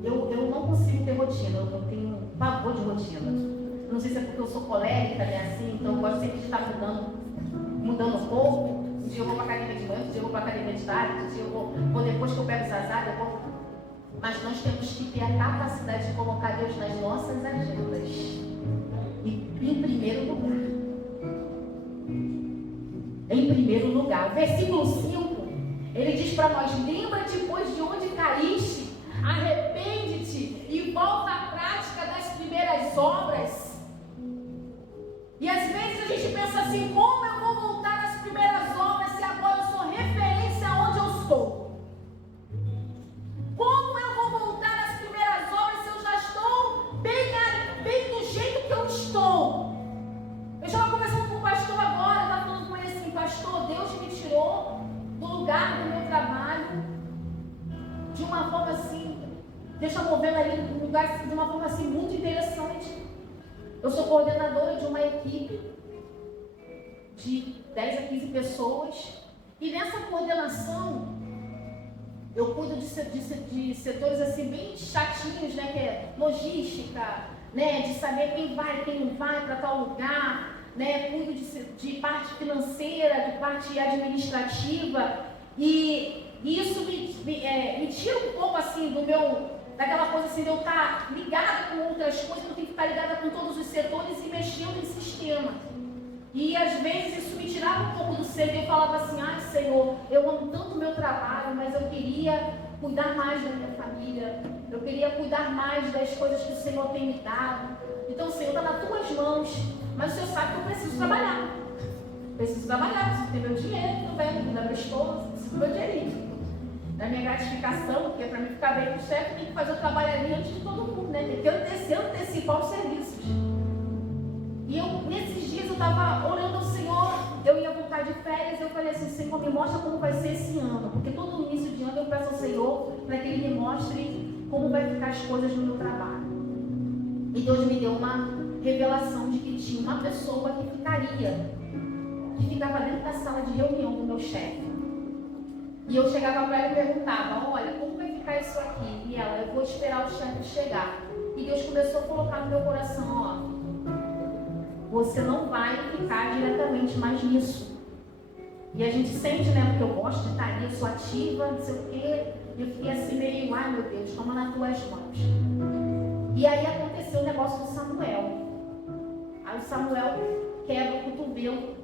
Eu não consigo ter rotina, eu tenho pavor de rotina. Não sei se é porque eu sou colérica, né, assim, então eu gosto sempre de estar mudando um pouco. Um dia eu vou para a academia de manhã, um dia eu vou para a academia de tarde, um dia eu vou depois que eu pego os azados, eu vou. Mas nós temos que ter a capacidade de colocar Deus nas nossas agendas. E em primeiro lugar. Em primeiro lugar. O versículo 5, ele diz para nós: lembra-te, pois, de onde caíste, arrepende-te e volta à prática das primeiras obras. E às vezes a gente pensa assim: como eu vou voltar às primeiras obras se agora eu sou referência onde eu estou? Como eu vou voltar às primeiras obras se eu já estou bem do jeito que eu estou? Eu estava conversando com o pastor agora, eu estava falando com ele assim: pastor, Deus me tirou do lugar do meu trabalho de uma forma assim, Deus está movendo ali lugar de uma forma assim muito interessante. Eu sou coordenadora de uma equipe de 10 a 15 pessoas. E nessa coordenação, eu cuido de setores assim bem chatinhos, né? Que é logística, né? De saber quem vai, quem não vai para tal lugar, né? Cuido de parte financeira, de parte administrativa. E isso me tira um pouco assim daquela coisa assim de eu estar ligada com outras coisas, eu tenho que estar ligada com todos os setores e mexendo em sistema. E às vezes isso me tirava um pouco do centro e eu falava assim, ai Senhor, eu amo tanto o meu trabalho, mas eu queria cuidar mais da minha família, eu queria cuidar mais das coisas que o Senhor tem me dado. Então Senhor, está nas tuas mãos, mas o Senhor sabe que eu preciso trabalhar. Preciso ter meu dinheiro também, da minha esposa, preciso do meu dinheirinho. Da minha gratificação, porque para mim ficar bem com o chefe, tem que fazer o trabalho ali antes de todo mundo, né? Tem que antecipar os serviços. E nesses dias eu estava orando ao Senhor, eu ia voltar de férias, eu falei assim, Senhor, me mostra como vai ser esse ano, porque todo início de ano eu peço ao Senhor para que Ele me mostre como vai ficar as coisas no meu trabalho. E Deus me deu uma revelação de que tinha uma pessoa que ficava dentro da sala de reunião do meu chefe. E eu chegava para ela e perguntava, olha, como vai ficar isso aqui? E ela, eu vou esperar o chefe chegar. E Deus começou a colocar no meu coração, ó, você não vai ficar diretamente mais nisso. E a gente sente, né, porque eu gosto de estar ali, eu sou ativa, não sei o quê. E eu fiquei assim meio, ai meu Deus, toma nas tuas mãos. E aí aconteceu o negócio do Samuel. Aí o Samuel quebra o cotovelo.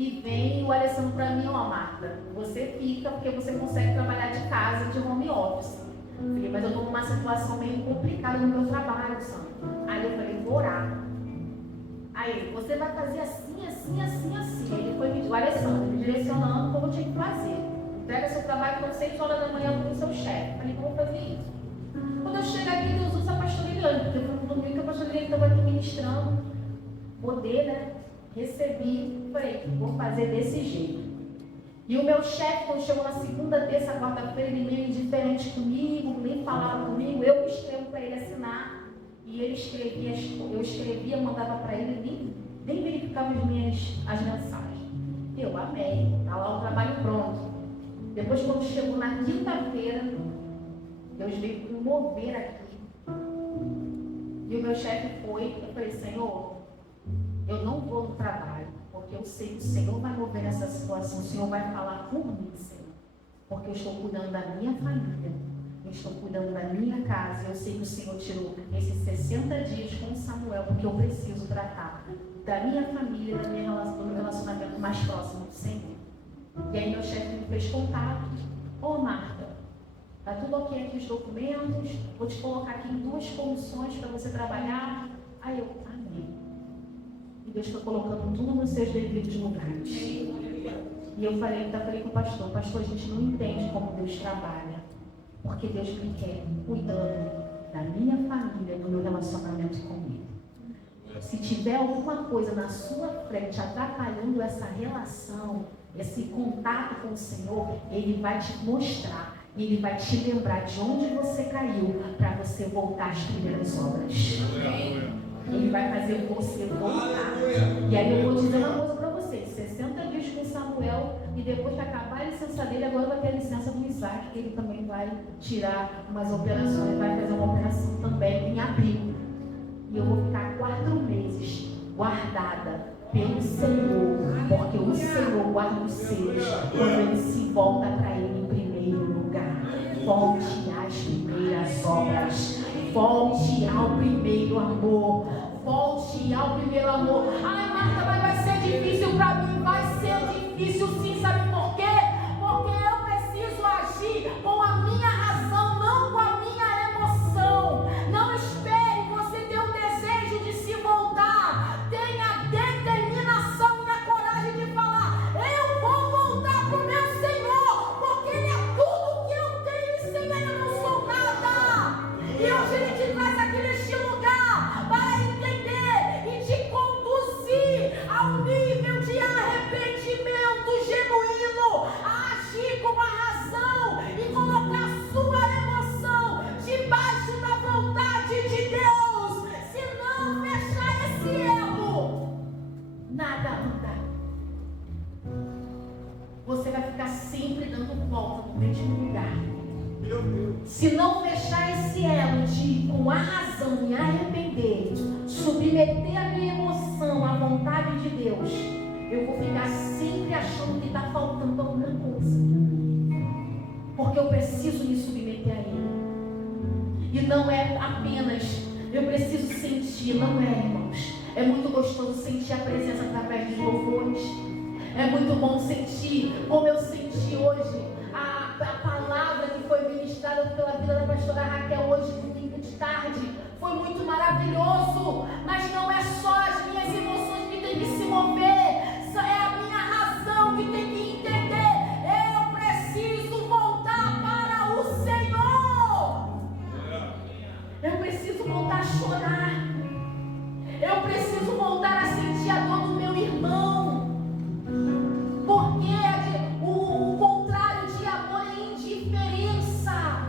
E vem o Alessandro para mim, ó Marta, você fica porque você consegue trabalhar de casa, de home office. Eu falei, mas eu estou numa situação meio complicada no meu trabalho, Sandro. Aí eu falei, vou orar. Aí, você vai fazer assim, assim, assim, assim. Ele foi o Alessandro, me direcionando como eu tinha que fazer. Entrega seu trabalho às 6 horas da manhã para o seu chefe. Eu falei, como eu vou fazer isso? Quando eu chego aqui, Deus usa a pastora Eliane, porque foi no domingo que a pastora Eliane estava aqui ministrando. Poder, né? Recebi, falei, vou fazer desse jeito. E o meu chefe, quando chegou na segunda, terça, quarta-feira, ele meio indiferente comigo, nem falava comigo, eu escrevo para ele assinar. E ele escrevia, eu escrevia, mandava para ele, nem verificava as mensagens. Eu amei, está lá o trabalho pronto. Depois, quando chegou na quinta-feira, Deus veio promover aqui. E o meu chefe foi, eu falei, Senhor, eu não vou no trabalho, porque eu sei que o Senhor vai mover essa situação, o Senhor vai falar por mim, Senhor. Porque eu estou cuidando da minha família, eu estou cuidando da minha casa, eu sei que o Senhor tirou esses 60 dias com Samuel, porque eu preciso tratar da minha família, do meu relacionamento mais próximo do Senhor. E aí meu chefe me fez contato, ô Marta, tá tudo ok aqui os documentos, vou te colocar aqui em 2 comissões para você trabalhar. Aí eu, amém. E Deus foi colocando tudo nos seus devidos lugares. E eu falei com o pastor, a gente não entende como Deus trabalha, porque Deus me quer cuidando da minha família, do meu relacionamento comigo. Se tiver alguma coisa na sua frente atrapalhando essa relação, esse contato com o Senhor, Ele vai te mostrar, Ele vai te lembrar de onde você caiu, para você voltar às primeiras obras. Ele vai fazer você voltar. E aí eu vou dizer uma coisa para vocês, 60 dias com Samuel, e depois que acabar a licença dele, agora vai ter a licença do Isaac, que ele também vai tirar umas operações, vai fazer uma operação também em abril. E eu vou ficar 4 meses guardada pelo Senhor, porque o Senhor guarda os seus quando Ele se volta para Ele em primeiro lugar. Volte às primeiras obras, volte ao primeiro amor, volte ao primeiro amor. Ai, Marta, mas vai ser difícil para mim, vai ser difícil sim, sabe por quê? Porque eu preciso agir com a minha razão, não com a minha emoção. Não espere você ter o desejo de se voltar, tenha determinação e a coragem de falar, eu vou voltar para o meu Senhor, porque Ele é tudo que eu tenho e sem Ele sempre dando volta no mesmo lugar. Se não fechar esse elo de, com a razão, me arrepender, submeter a minha emoção à vontade de Deus, eu vou ficar sempre achando que está faltando alguma coisa. Porque eu preciso me submeter a Ele. E não é apenas, eu preciso sentir, não é, irmãos. É muito gostoso sentir a presença através dos louvores. É muito bom sentir, como eu senti hoje, a palavra que foi ministrada pela vida da pastora Raquel hoje, domingo de tarde. Foi muito maravilhoso. Mas não é só as minhas emoções que tem que se mover. É a minha razão que tem que entender. Eu preciso voltar para o Senhor. Eu preciso voltar a chorar. Eu preciso voltar a sentir a dor do meu irmão. Porque o contrário de amor é indiferença.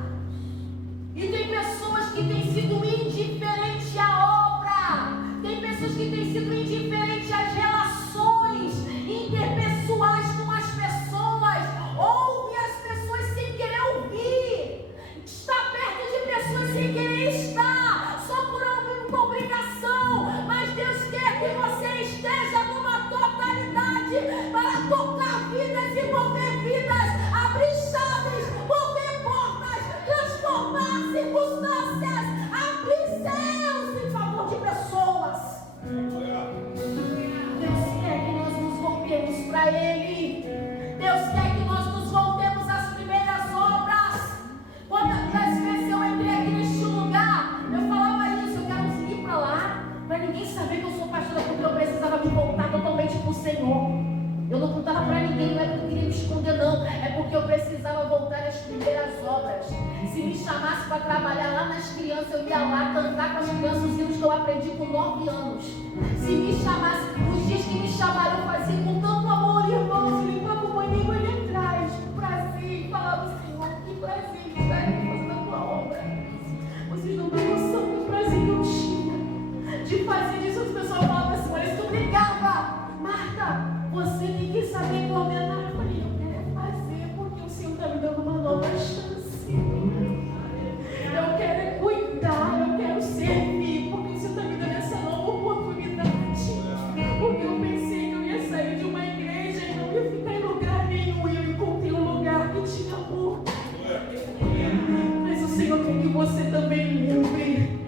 E tem pessoas que têm sido indiferentes à obra. Tem pessoas que têm sido indiferentes às relações interpessoais com as pessoas. Ouve as pessoas sem querer ouvir. Está perto de pessoas sem querer estar. Só por alguma obrigação. Mas Deus quer que você esteja numa totalidade para tocar vidas e mover vidas, abrir chaves, mover portas, transformar circunstâncias, abrir céus em favor de pessoas. Deus quer que nós nos voltemos para Ele. Deus quer que nós nos voltemos às primeiras obras. Quantas vezes eu entrei aqui neste lugar, eu falava isso, eu quero seguir para lá, para ninguém saber que eu sou pastora, porque eu precisava me voltar totalmente para o Senhor. Eu não contava para ninguém, não é porque eu queria me esconder, não. É porque eu precisava voltar às primeiras obras. Se me chamasse para trabalhar lá nas crianças, eu ia lá cantar com as crianças os hinos que eu aprendi com 9 anos. Se me chamasse, os dias que me chamaram, eu fazia com tanto amor, irmãos, limpava o banheiro ali atrás. Prazer, falava, Senhor, que prazer estar aqui fazendo a tua obra. Vocês não têm noção do prazer que eu tinha de fazer isso. As pessoas falavam assim, mas tu brigava. Marta, você tem que saber coordenar. Eu falei, eu quero fazer porque o Senhor está me dando uma nova chance. Eu quero cuidar, eu quero servir porque o Senhor está me dando essa nova oportunidade. Porque eu pensei que eu ia sair de uma igreja e não ia ficar em lugar nenhum. E eu encontrei um lugar que tinha amor. Mas o Senhor quer que você também lembre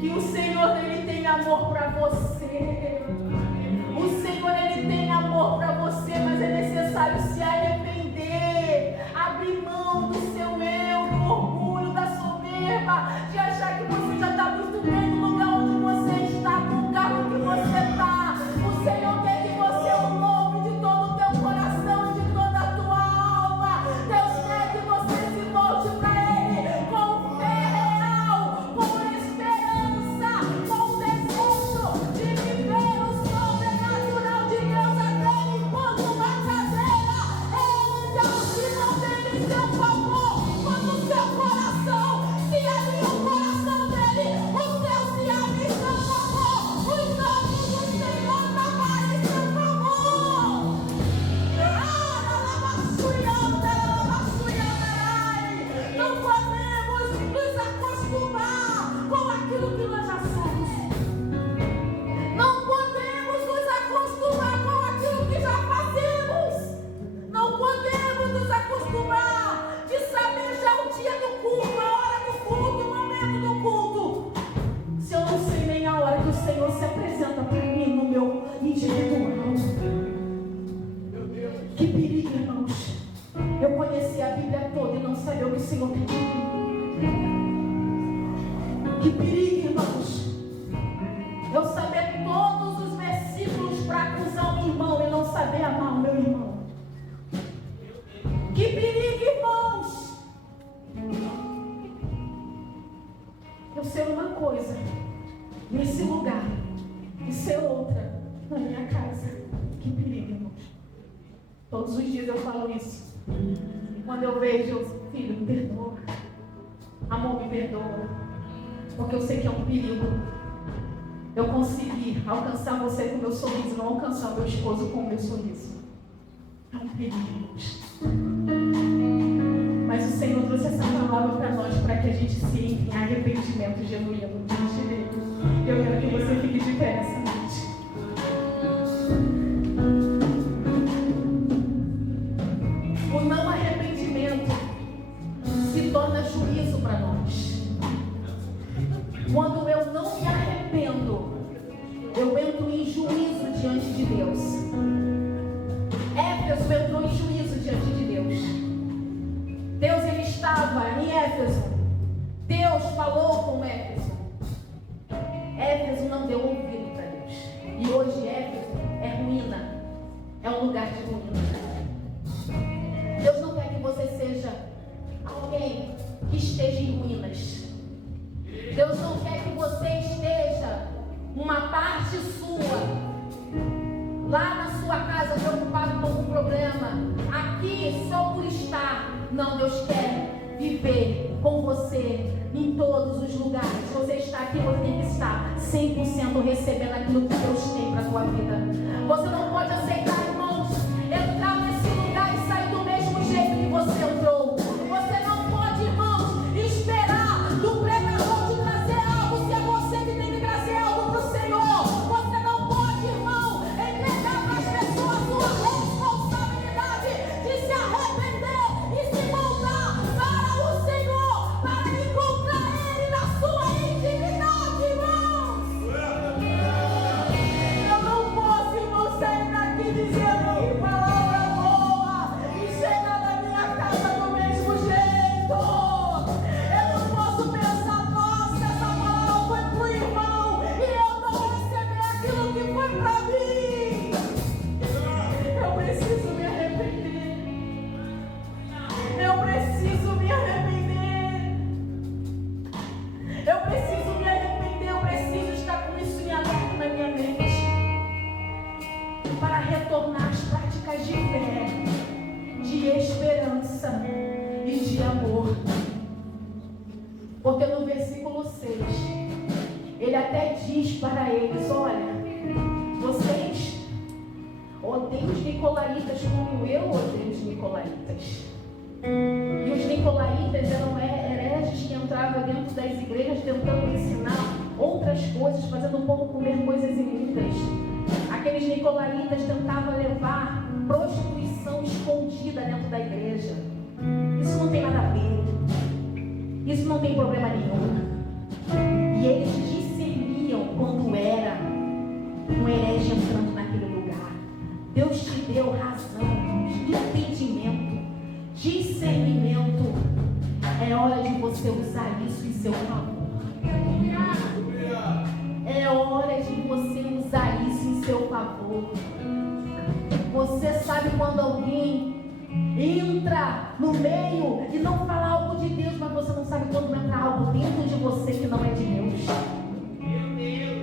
que o Senhor, Ele tem amor para você. O Senhor, Ele tem amor para você, mas é necessário se arrepender, abrir mão do seu eu, do orgulho, da soberba, de achar que você já está muito bem no lugar onde você está, com o carro que você está. O Senhor quer que você o louve de todo o teu coração e de toda a tua alma. Deus quer que você se volte para Ele com fé real, com esperança, com desejo de viver o sobrenatural de Deus até enquanto uma cadeira anda e não tem em seu favor. Quando o seu coração se abre o coração dele, o céu se abre em seu favor. Os olhos do Senhor trabalham em seu favor. Não podemos nos acostumar com aquilo que nós já somos. Não podemos nos acostumar com aquilo que já fazemos. Não podemos nos acostumar de saber já o dia do culto, a hora do culto, o momento do culto. Se eu não sei nem a hora que o Senhor se apresenta para mim no meu individual. Que perigo, irmãos. Eu conheci a Bíblia toda e não saber o que o Senhor tem de mim. Que perigo, irmãos. Eu saber todos os versículos para acusar um irmão e não saber amar o meu irmão. Que perigo, irmãos. Eu ser uma coisa nesse lugar e ser outra na minha casa. Que perigo, irmãos. Todos os dias eu falo isso. E quando eu vejo, filho, me perdoa. Amor, me perdoa. Porque eu sei que é um perigo eu conseguir alcançar você com o meu sorriso, não alcançar o meu esposo com o meu sorriso. É um inimigos. Mas o Senhor trouxe essa palavra para nós, para que a gente se entre em arrependimento genuíno diante dele. Eu quero que você fique de pé nessa noite. O não arrependimento se torna juízo para nós. Quando eu não me arrependo, eu entro em juízo diante de Deus. Éfeso entrou em juízo diante de Deus. Deus, ele estava em Éfeso. Deus falou com Éfeso. Éfeso não deu ouvido para Deus. E hoje Éfeso é ruína. É um lugar de ruína. Deus não quer que você seja alguém que esteja em ruínas. Deus não quer que você esteja uma parte sua lá na sua casa preocupado com um problema, aqui só por estar. Não, Deus quer viver com você em todos os lugares. Você está aqui, você tem que estar 100% recebendo aquilo que Deus tem para a sua vida. Você não pode aceitar, irmãos, entrar nesse lugar e sair do mesmo jeito que você entrou. Você não pode, irmãos, esperar do pregador te trazer algo se é você que tem que trazer algo para o Senhor. Você não pode, irmão, entregar para as pessoas sua responsabilidade de se arrepender e se voltar para o Senhor, para encontrar Ele na sua intimidade, irmãos. Eu não posso, irmão, sair daqui dizendo que palavra boa e chegar na minha casa do mesmo jeito. Eu não posso pensar, nossa, essa palavra foi pro irmão e eu não receber aquilo que foi para mim. Eu preciso me arrepender. Eu preciso me arrepender. Eu preciso me arrepender. Eu preciso estar com isso em aberto na minha mente, para retornar às práticas de fé, de esperança e de amor. Porque no versículo 6, ele até diz para eles: olha, vocês odeiam os nicolaítas como eu odeio os nicolaítas. E os nicolaítas eram hereges que entravam dentro das igrejas tentando ensinar outras coisas, fazendo o povo comer coisas imundas. Aqueles nicolaítas tentavam levar prostituição escondida dentro da igreja. Isso não tem nada a ver. Isso não tem problema nenhum. E eles discerniam quando era um herege entrando naquele lugar. Deus te deu razão, entendimento, discernimento. É hora de você usar isso em seu favor. É hora de você usar isso em seu favor. Você sabe quando alguém entra no meio e não fala algo de Deus, mas você não sabe quando entra algo dentro de você que não é de Deus.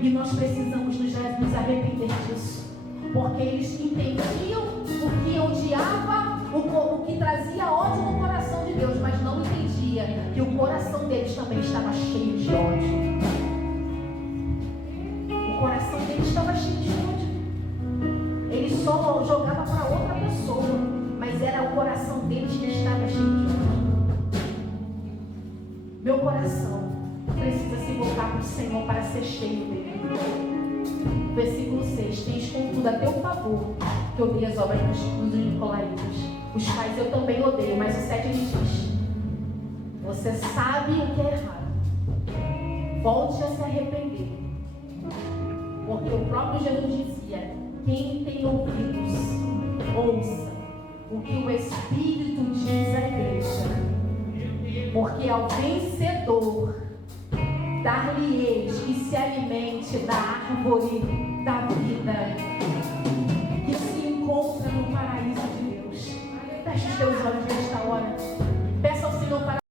E nós precisamos nos arrepender disso, porque eles entendiam o que odiava, o que trazia ódio no coração de Deus, mas não entendia que o coração deles também estava cheio de ódio. O coração deles estava cheio de ódio. Ele só jogava para outra pessoa, mas era o coração deles que estava cheio de ódio. Meu coração precisa se voltar para o Senhor para ser cheio dele. Versículo 6: tens contudo a teu favor que odeia as obras dos nicolaítas, os quais eu também odeio. Mas o 7 ele diz: você sabe o que é errado, volte a se arrepender, porque o próprio Jesus dizia: quem tem ouvidos, ouça o que o Espírito diz à igreja. Porque ao vencedor dar-lhe-eis que se alimente da árvore da vida, que se encontra no paraíso de Deus. Feche os teus olhos.